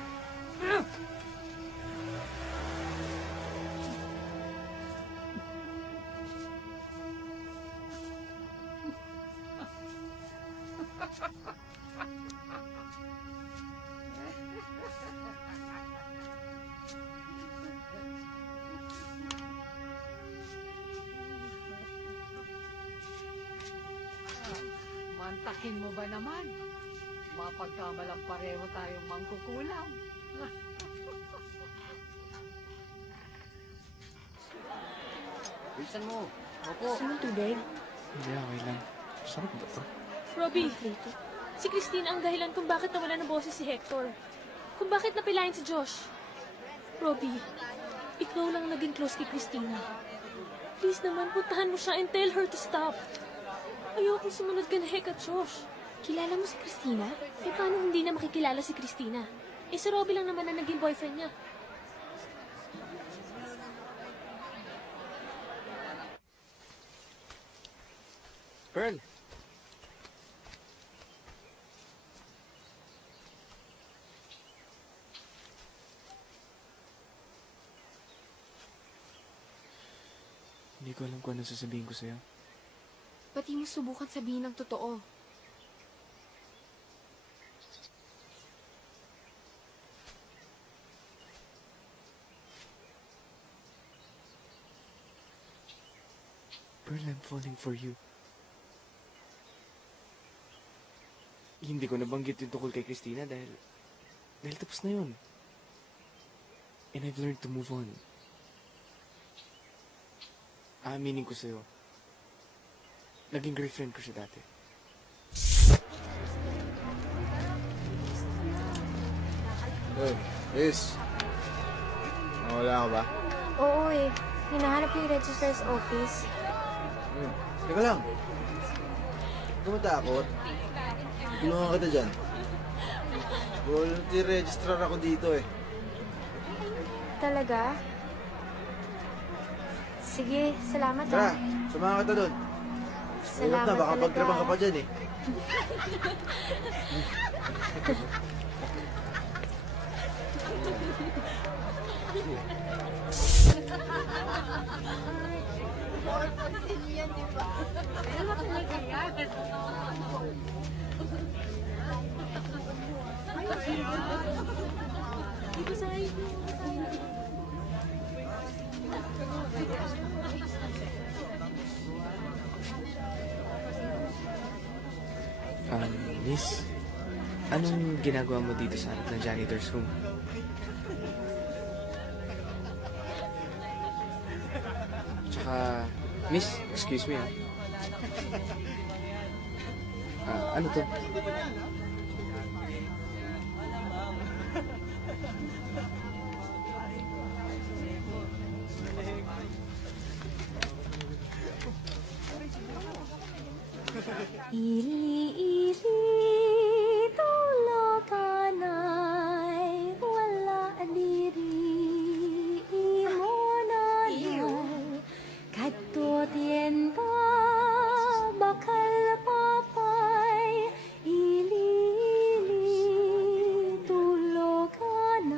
Mantakin mo ba naman? Mapagkamalang pareho tayong mangkukulam. Bilisan mo. Opo. Gusto mong tubig? Hindi, okay lang. Sarap ba to? Robbie, si Christina ang dahilan kung bakit nawala ng boses si Hector. Kung bakit napilayan si Josh. Robbie, ikaw lang naging close kay Christina. Please naman, puntahan mo siya and tell her to stop. Ayoko sumunod ka na Hec at Josh. Kilala mo si Christina? Eh, paano hindi na makikilala si Christina? Eh, si Robbie lang naman ang naging boyfriend niya. Pearl. Hindi ko alam kung ano sasabihin ko sa'yo. Ba't di mo subukan sabihin ng totoo? Pearl, I'm falling for you. Hindi ko nabanggit yung tungkol kay Christina dahil tapos na yun. And I've learned to move on. Aaminin ko sa'yo. Naging girlfriend ko siya dati. Hey, Liz. Wala ka ba? Oo eh. Hinahanap yung registrar's office. Teka lang. Huwag ka matakot. Tulungan kita dyan. Volunteer registrar ako dito eh. Talaga? Sige, salamat Tara, samahan kita doon. Salamat na, baka pagtrabang ka pa dyan eh. Miss, anong ginagawa mo dito sa harap ng janitor's room? Tsaka, Miss, excuse me ano to? Ili-ili tulokanay wala diri imonanay kadto tienda bakal papay ili-ili tulokanay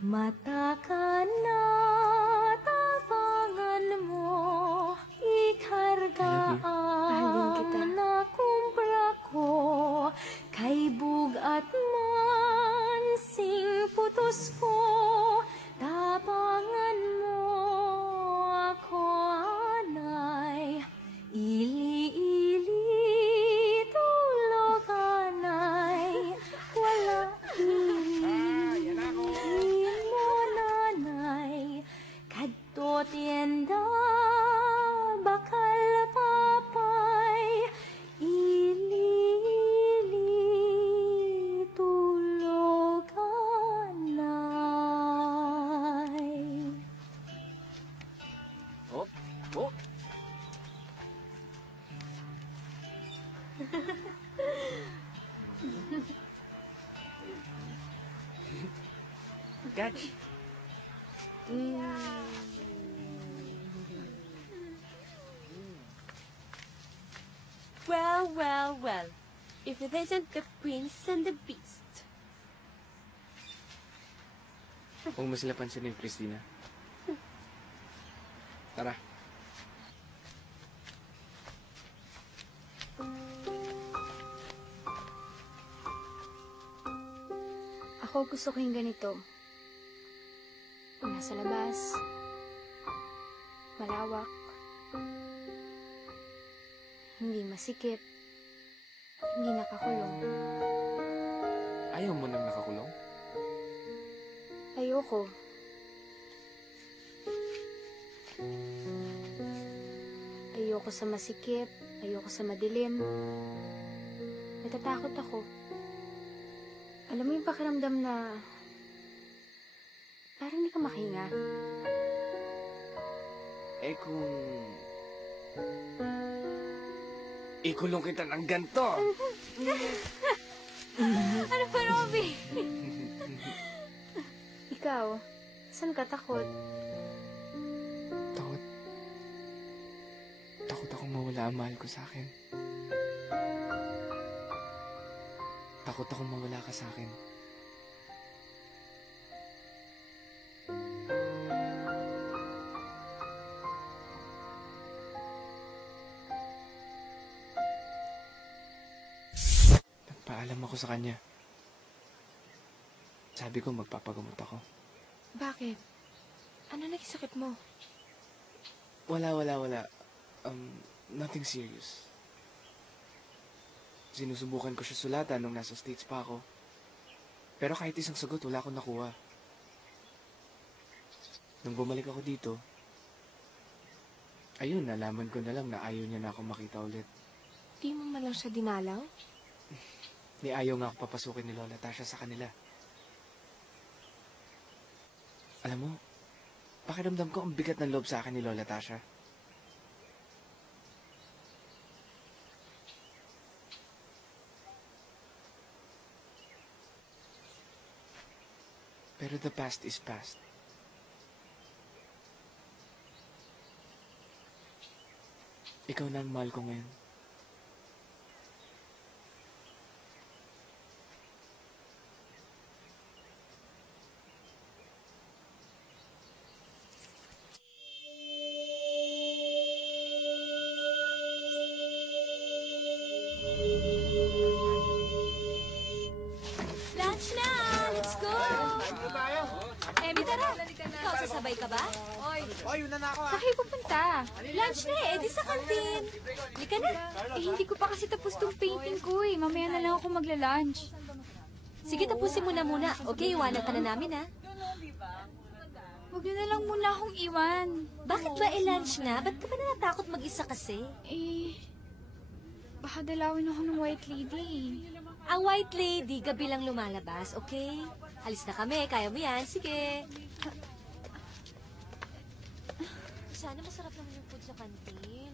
mata ka na tapangan mo ikargaan na kumpra Catch. Well, well, well. If it isn't the prince and the beast. Huwag mo sila pansinin, Christina. Tara. Ako gusto ko yung ganito. Nasa labas. Malawak. Hindi masikip. Hindi nakakulong. Ayaw mo nang nakakulong? Ayoko. Ayoko sa masikip. Ayoko sa madilim. Natatakot ako. Alam mo yung pakiramdam na parang hindi ka makahinga. Eh kung... ikulong kita ng ganito! Ano pa, Robby? Ikaw, saan ka takot? Takot. Takot akong mawala ang mahal ko sa akin. Takot akong mawala ka sa akin. Nagpaalam ako sa kanya. Sabi ko magpapagamot ako. Bakit? Ano naging sakit mo? Wala. Nothing serious. Sinusubukan ko siya sulatan nung nasa States pa ako. Pero kahit isang sagot, wala akong nakuha. Nung bumalik ako dito, ayun, nalaman ko na lang na ayaw niya na ako makita ulit. Di mo man lang siya dinalaw? Ni ayaw nga ako papasukin ni Lola Tasha sa kanila. Alam mo, pakiramdam ko ang bigat ng loob sa akin ni Lola Tasha. Pero the past is past. Ikaw na ang mahal ko ngayon. Lunch na! Let's go! Emmy, tara! Ikaw, sasabay ka ba? Oy, yun na ako Saan kayo pupunta? Lunch na eh, di sa kantin. Halika na. Eh, hindi ko pa kasi tapos tong painting ko eh. Mamaya na lang ako magla-lunch. Sige, tapusin mo na muna. Okay, iwanan ka na namin ha. Huwag niyo na lang muna akong iwan. Bakit ba lunch na? Ba't ka ba natatakot mag-isa kasi? Eh, baka dalawin ako ng white lady. Ang white lady, gabi lang lumalabas, okay? Alis na kami, kaya mo yan. Sige. Sana masarap naman yung food sa kantin.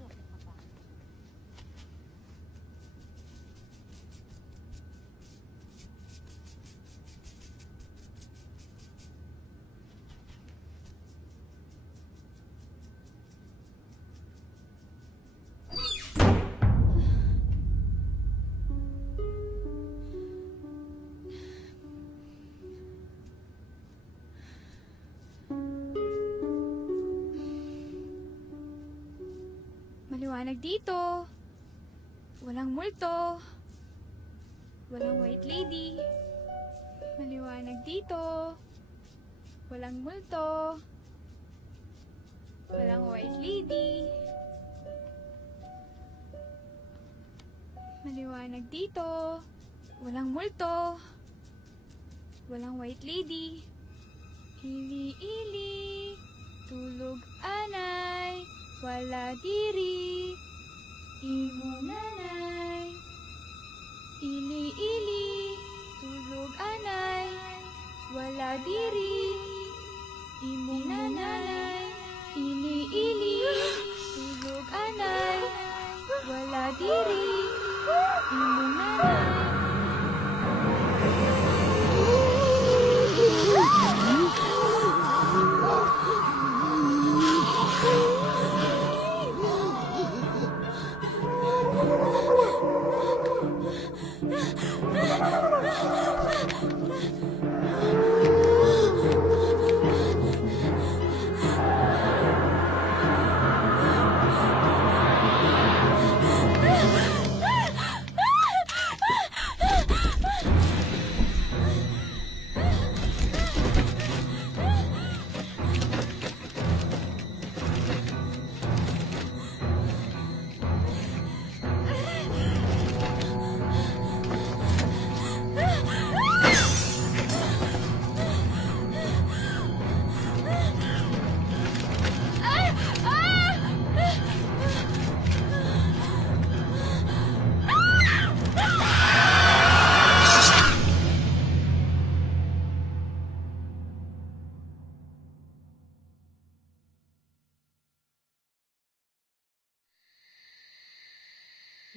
Maliwanag dito. Walang multo. Walang white lady. Maliwanag dito. Walang multo. Walang white lady. Maliwanag dito. Walang multo. Walang white lady. Ili-ili. Tulog anay. Wala diri. Imo nanay. Ili-ili. Tulog anay. Wala diri. Imo nanay. Ili-ili. Tulog anay. Wala diri.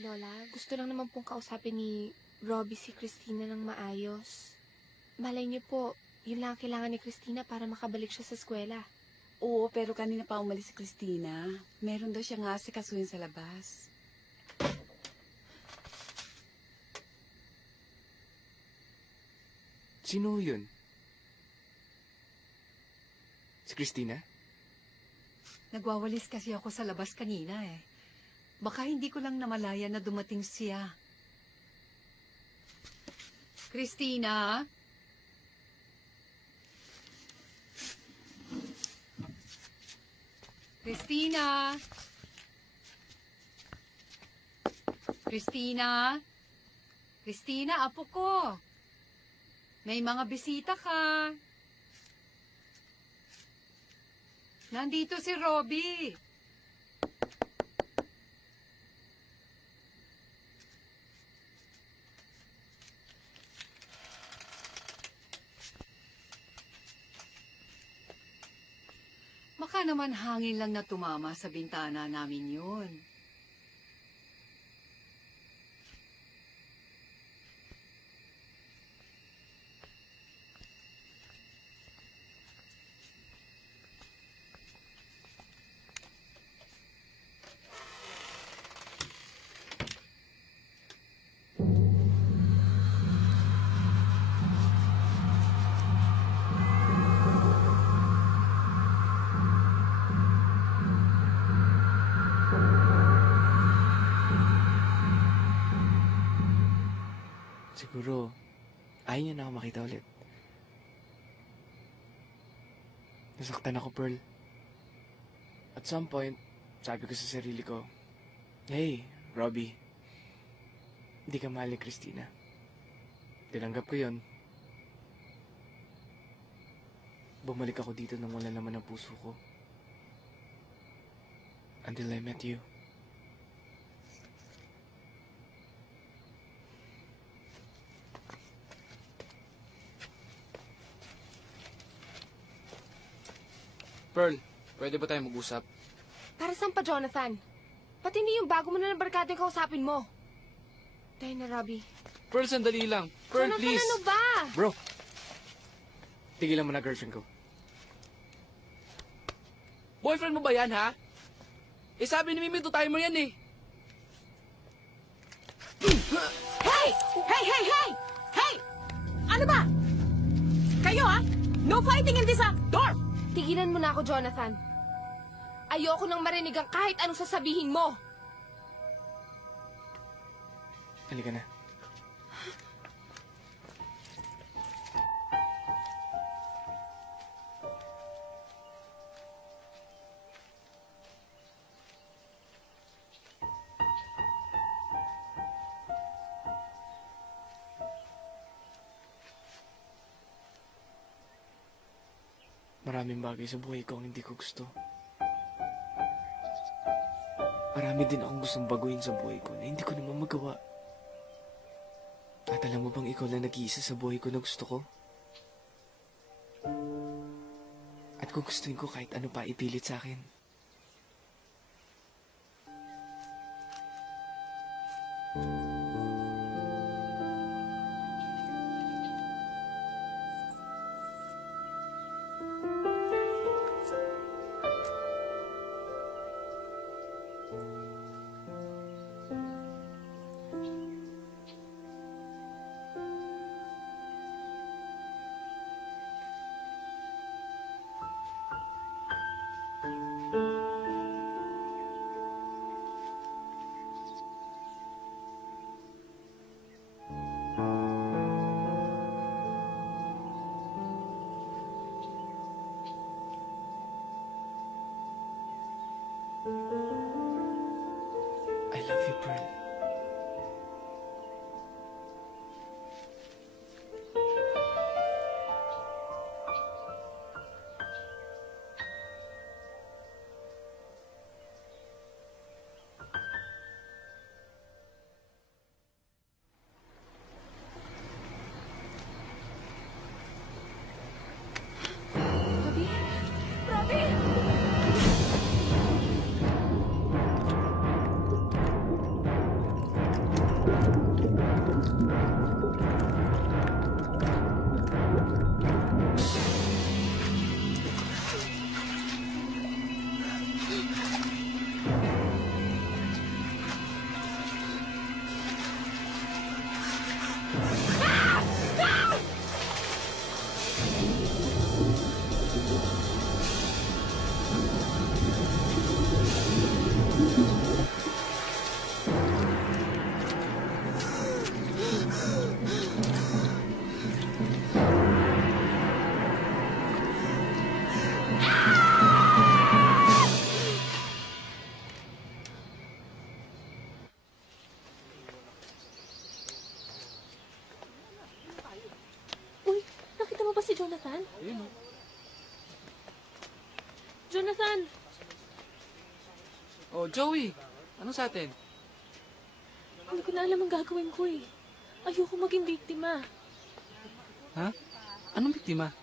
Lola, gusto lang naman pong kausapin ni Robbie si Christina ng maayos. Malay niyo po, yun lang ang kailangan ni Christina para makabalik siya sa eskwela. Oo, pero kanina pa umalis si Christina. Meron daw siya nga asikasuhin sa labas. Sino yun? Si Christina? Nagwawalis kasi ako sa labas kanina eh. Baka hindi ko lang namalaya na dumating siya. Christina? Christina? Christina? Christina, apo ko. May mga bisita ka. Nandito si Robbie. Baka naman hangin lang na tumama sa bintana namin yun. Siguro, ayaw niya na ako makita ulit. Nasaktan ako, Pearl. At some point, sabi ko sa sarili ko, hey, Robbie, hindi ka mahal ni Christina. Tinanggap ko yun. Bumalik ako dito nang wala naman ang puso ko. Until I met you. Pearl, pwede ba tayo mag-usap? Para saan pa, Jonathan? Pati hindi yung bago mo na ng barkada yung kausapin mo. Tayo na, Robbie. Pearl, sandali lang. Pearl, Jonathan, please. ano ba? Bro, tigilan mo na girlfriend ko. Boyfriend mo ba yan, ha? Eh, sabi ni Mimi, tayo mo yan, eh. Hey! Hey, hey, hey! Hey! Ano ba? Kayo, ha? No fighting in this, dorm! Tigilan mo na ako, Jonathan. Ayoko nang marinig ang kahit anong sasabihin mo. Halika na. Maraming bagay sa buhay ko ang hindi ko gusto. Marami din akong gustong baguhin sa buhay ko na hindi ko naman magawa. At alam mo bang ikaw lang nag-iisa sa buhay ko na gusto ko? At kung gustuin ko kahit ano pa ipilit sa akin. I love you, Pearl. Robbie? Robbie! Uy, nakita mo ba si Jonathan? Ayun, Jonathan! Oh, Joey! Ano sa atin? Hindi ko na alam ang gagawin ko eh. Ayoko maging biktima. Ha? Anong biktima?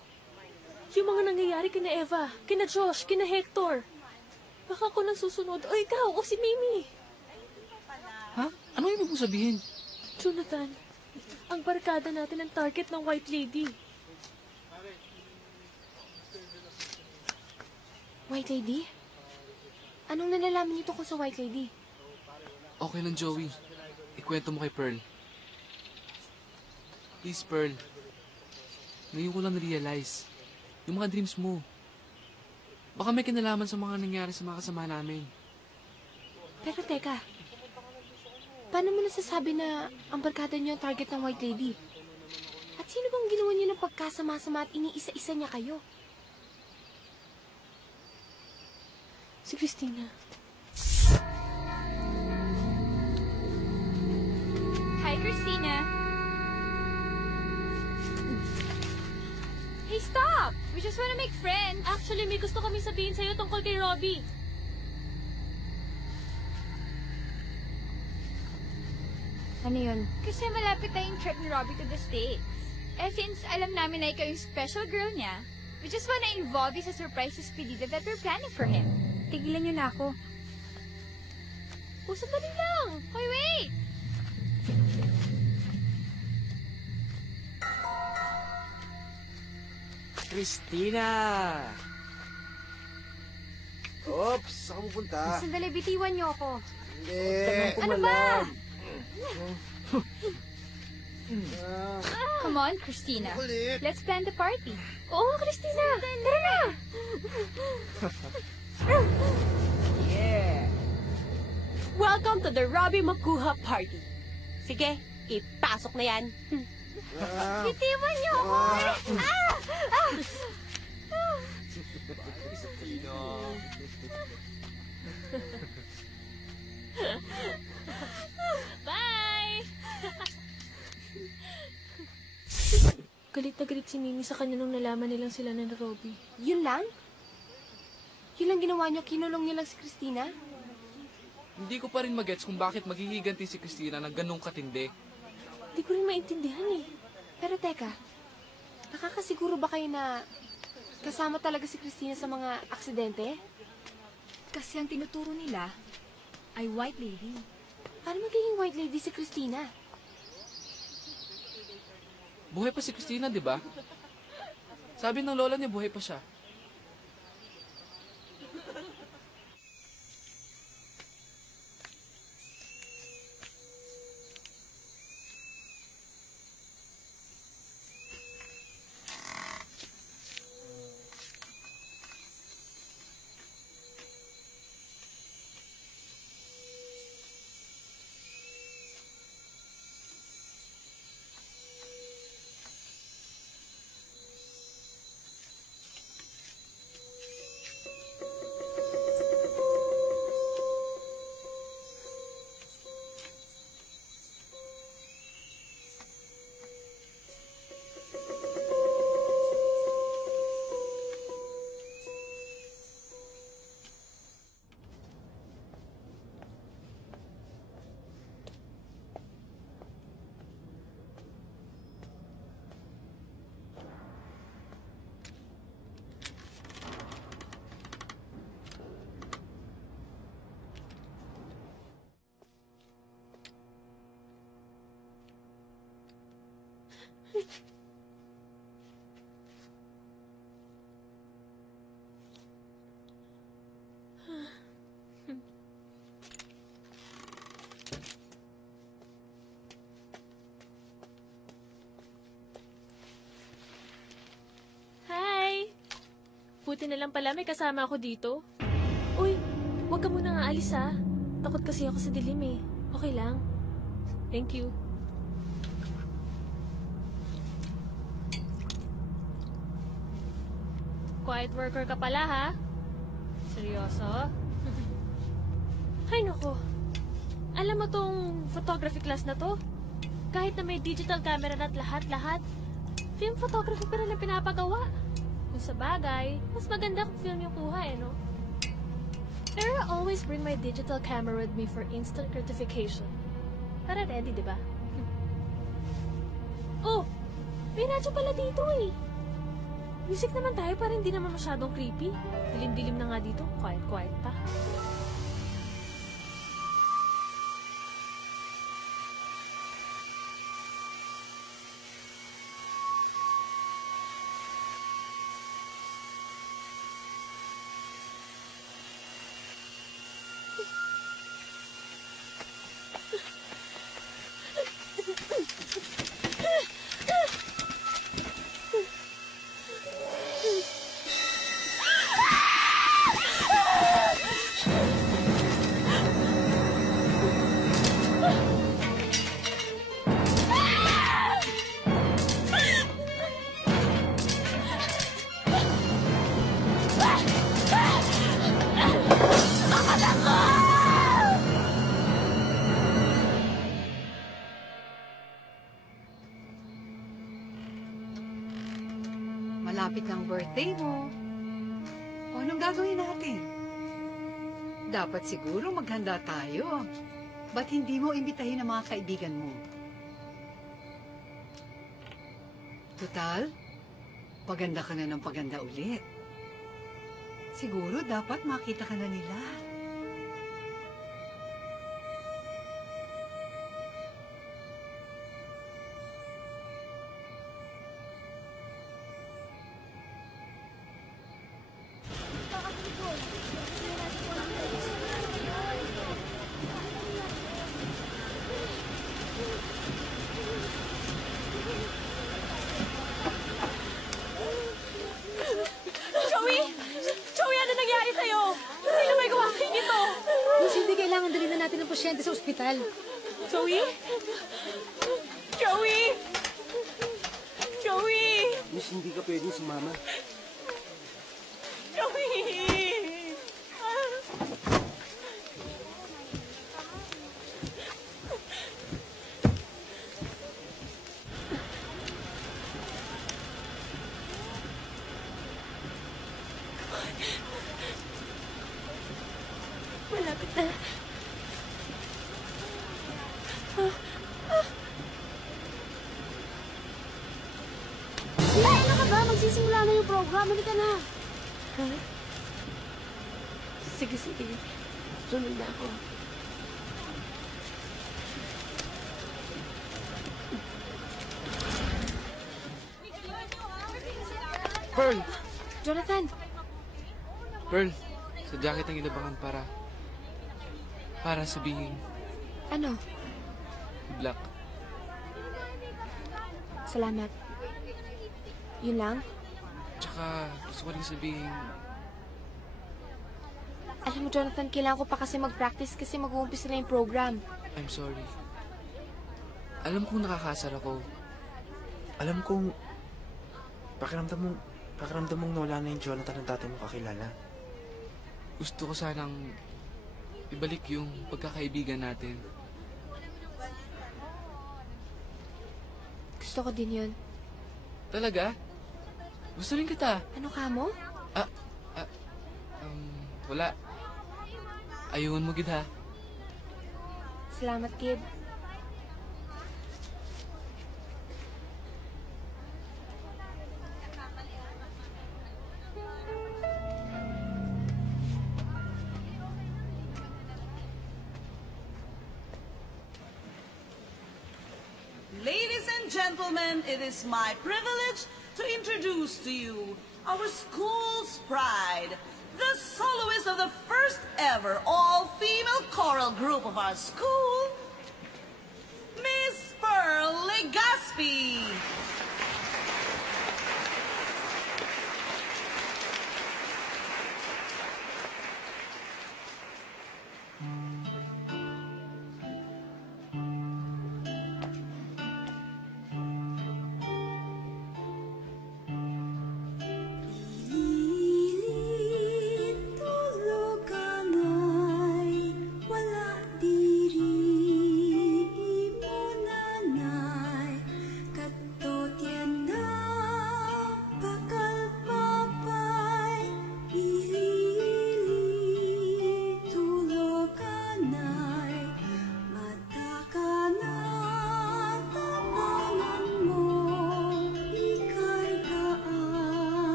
Yung mga nangyayari kina Eva, kina Josh, kina Hector. Baka ako nang susunod, o ikaw, o si Mimi. Ha? Ano ibig mong sabihin? Jonathan, ang barkada natin ang target ng White Lady. White Lady? Anong nalalaman niyo tungkol sa White Lady? Okay lang, Joey. Ikwento mo kay Pearl. Please, Pearl. Ngayon ko lang na-realize. Yung mga dreams mo. Baka may kinalaman sa mga nangyari sa mga kasama namin. Pero teka, paano mo nasasabi na ang barkada niyo ang target ng White Lady? At sino bang ginawa niyo ng pagkasama-sama at iniisa-isa niya kayo? Si Christina. Hi, Christina. Hey, stop! We just wanna make friends. Actually, may gusto kami sabihin sa'yo tungkol kay Robbie. Ano yun? Kasi malapit na yung trip ni Robbie to the States. Eh, since alam namin na ikaw yung special girl niya, we just wanna involve you sa surprise despedida that we're planning for him. Tigilan niyo na ako. Sandali lang! Hoy, wait! Christina! Oops, saan ka pupunta? Sandali, bitiwan niyo ako. Hindi. Ano ba? Come on, Christina. Let's plan the party. Oo, Christina! Tara na! Yeah! Welcome to the Robbie Makuha party. Sige, ipasok na yan. Bitiwan niyo ako! Bye! Galit na galit si Mimi sa kanya nung nalaman nilang sila na Robbie. Yun lang? Yun lang ginawa niyo? Kinulong niyo lang si Christina? Hindi ko pa rin magets kung bakit maghihiganti si Christina na ganong katindi. Hindi ko rin maintindihan eh. Pero teka, nakakasiguro ba kayo na kasama talaga si Christina sa mga aksidente? Kasi ang tinuturo nila ay White Lady. Paano magiging White Lady si Christina? Buhay pa si Christina, di ba? Sabi ng lola niya, buhay pa siya. Buti na lang pala may kasama ako dito. Uy, huwag ka muna nga alis ha. Takot kasi ako sa dilim eh. Okay lang. Thank you. Quiet worker ka pala ha? Seryoso? Ay nako. Alam mo tong photography class na to? Kahit na may digital camera na at lahat-lahat, film photography pa rin ang pinapagawa. Kung sa bagay, mas maganda kung film yung kuha no? Pero I always bring my digital camera with me for instant gratification. Para ready, di ba? Oh! May radyo pala dito eh! Music naman tayo para hindi naman masyadong creepy. Dilim-dilim na nga dito. Quiet-quiet pa. Malapit ng birthday mo. O, anong gagawin natin? Dapat siguro maghanda tayo. Ba't hindi mo imbitahin ang mga kaibigan mo? Tutal, paganda ka na ng paganda ulit. Siguro dapat makita ka na nila. Joey! Joey, ano nangyari sa'yo? Sino may gawa sa'yo nito? Miss, hindi kailangan dalhin na natin ang pasyente sa ospital. Joey? Joey! Joey! Miss, hindi ka pwedeng sumama. Joey! Malapit na. Ano ka ba? Magsisimula na yung program. Halika na. Ha? Sige. Sunod na ako. Pearl! Jonathan! Pearl, sa jacket ang inabangan para sabihin, Ano? black. Salamat. Yun lang? Tsaka gusto ko rin sabihin, Alam mo, Jonathan, kailangan ko pa kasi mag-practice kasi mag-uumpisa na yung program. I'm sorry. Alam kong nakakasar ako. Alam kong pakiramdam mong nawala na yung Jonathan ng dati mo kakilala. Gusto ko sanang ibalik yung pagkakaibigan natin. Gusto ko din yun. Talaga? Gusto rin kita. Ano ka mo? Wala. Ayun mo, gid ha. Salamat, kid. Ladies and gentlemen, it is my privilege to introduce to you our school's pride, the soloist of the first ever all-female choral group of our school, Miss Pearl Legaspi.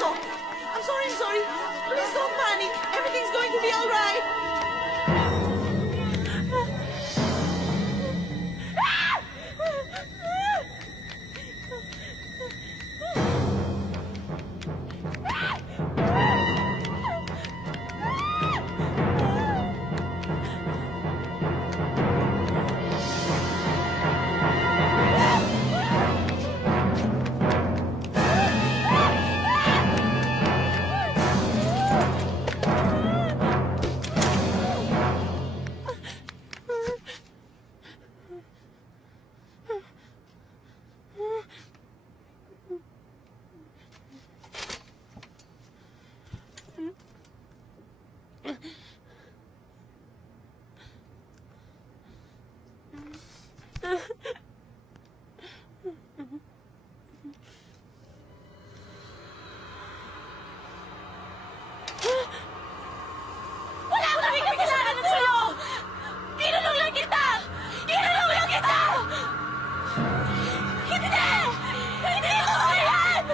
kwarto. I'm sorry. Please don't panic. Everything's going to be all right. Wala akong naging kasalanan sa'yo! Tinulong lang kita! Hindi! Hindi ko yan!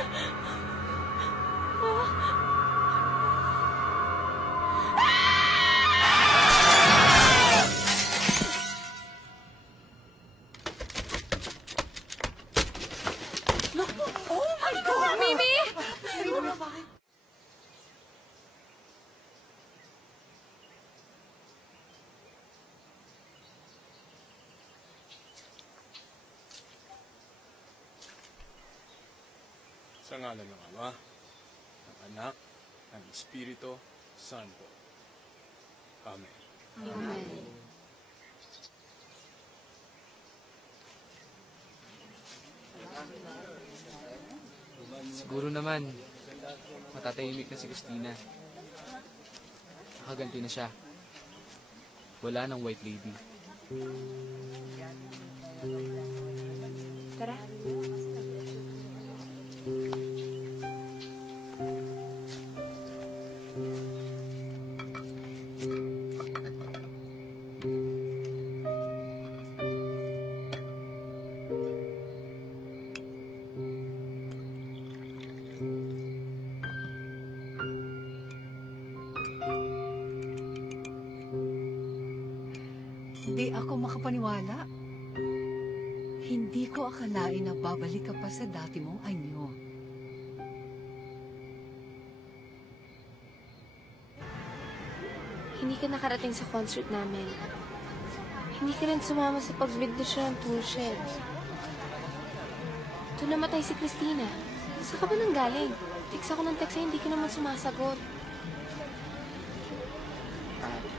Oh my God! Mimi! Sa ngalan ng Ama, ng Anak, ng Espiritu Santo. Amen. Siguro naman, matatahimik na si Christina. Nakaganti na siya. Wala ng White Lady. Tara. Hindi ako makapaniwala. Hindi ko akalain na babalik ka pa sa dati mong anyo. Hindi ka nakarating sa concert namin. Hindi ka rin sumama sa pagbigdasyon ng tool shed. Doon namatay si Christina. Saan ka ba nang galing? Text ako ng text hindi ka naman sumasagot.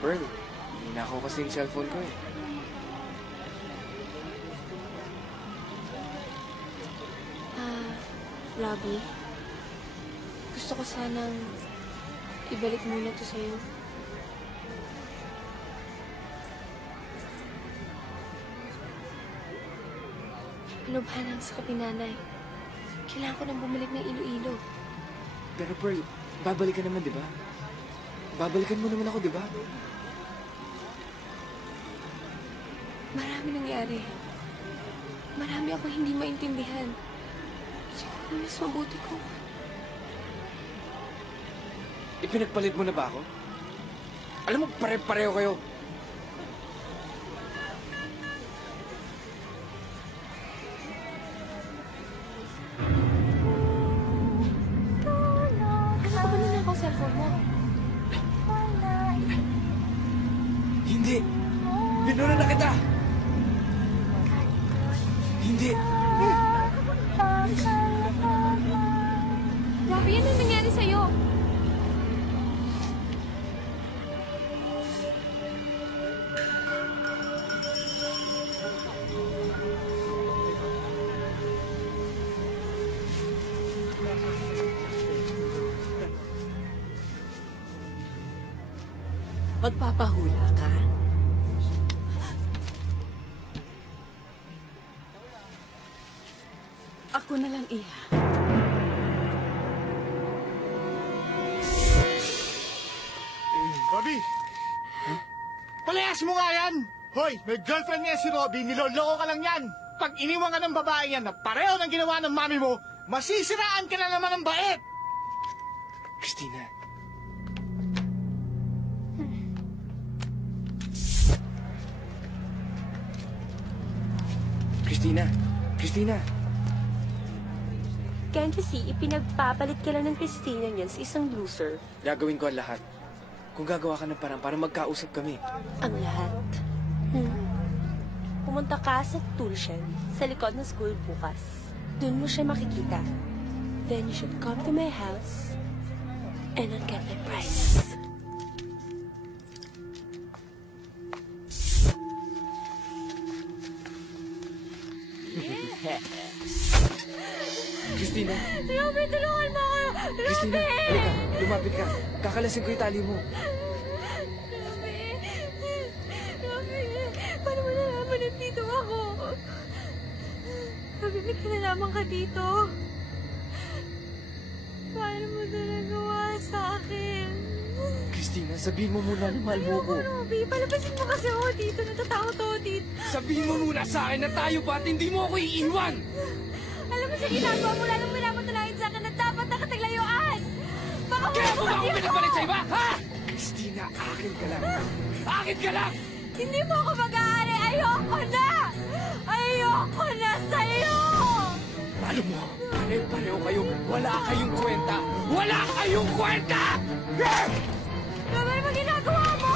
Pearl, hindi na ako kasi yung cellphone ko eh. Robbie, gusto ko sanang ibalik muna to sa'yo. Lubha ng sakit ni nanay. Kailangan ko nang bumalik ng Iloilo. Pero Pearl, babalik ka naman, di ba? Babalikan mo naman ako, di ba? Marami nangyari. Marami ako hindi maintindihan. Siguro mas mabuti ko. Ipinagpalit mo na ba ako? Alam mo, pare-pareho kayo. Ano ba na ako cellphone mo? Hindi! Binura na kita! Hindi! Robbie, ano nangyari sa'yo? Magpapahula ka? Ako na lang iya. Robbie! Palayas mo nga yan! Hoy, may girlfriend niya si Robbie, niloloko ka lang yan! Pag iniwan ka ng babae yan na pareho ng ginawa ng mami mo, masisiraan ka na naman ng bait! Christina. Christina! Christina! Can't you see, ipinagpapalit ka lang ng Christina niyan sa isang loser. Gagawin ko ang lahat. Kung gagawa ka ng parang para magkausap kami. Ang lahat. Pumunta ka sa Tulshan, sa likod ng school bukas. Doon mo siya makikita. Then you should come to my house and I'll get my prize. Christina! Robby, tulungan mo ako! Christina, halika. Lumapit ka. Kakalasin ko yung tali mo. Paano mo nalaman na dito ako? Robby, may kinalaman ka dito. Paano mo ito nagawa sa akin? Christina, sabihin mo muna na mahal mo ko. Robby, palabasin mo kasi ako dito. Natatakot ako dito. Sabihin mo muna sa akin na tayo ba at hindi mo ako iiwan! Alam mo siya ginagawa mo lang nung pinapatunayan sa akin na dapat nakataglayuan! Baka Kaya mo ba ako pinagpalit sa iba, ha? Christina, akin ka lang. Akin ka lang! Hindi mo ako mag-aari! Ayoko na! Ayoko na sa'yo! Alam mo, pareho kayo. Wala kayong kwenta! Wala kayong kwenta! Robby, ano ba ginagawa mo?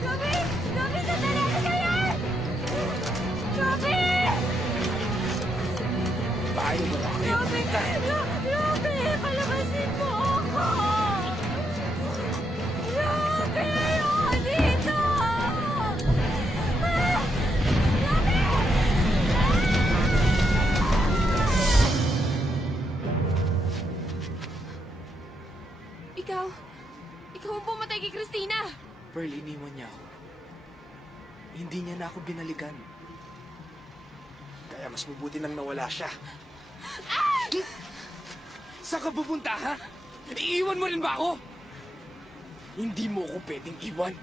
Robby! Robby, sandali! Ano ka yan? Robby! Paano mo na kayong kwenta? Robby! Palabasin mo ako! Robby! Ayoko dito! Ikaw ang pumatay kay Christina! Pearl, iniwan niya ako. Hindi niya na ako binalikan. Kaya mas mabuti nang nawala siya. Saan ka pupunta, ha? Iiwan mo rin ba ako? Hindi mo ako pwedeng iwan.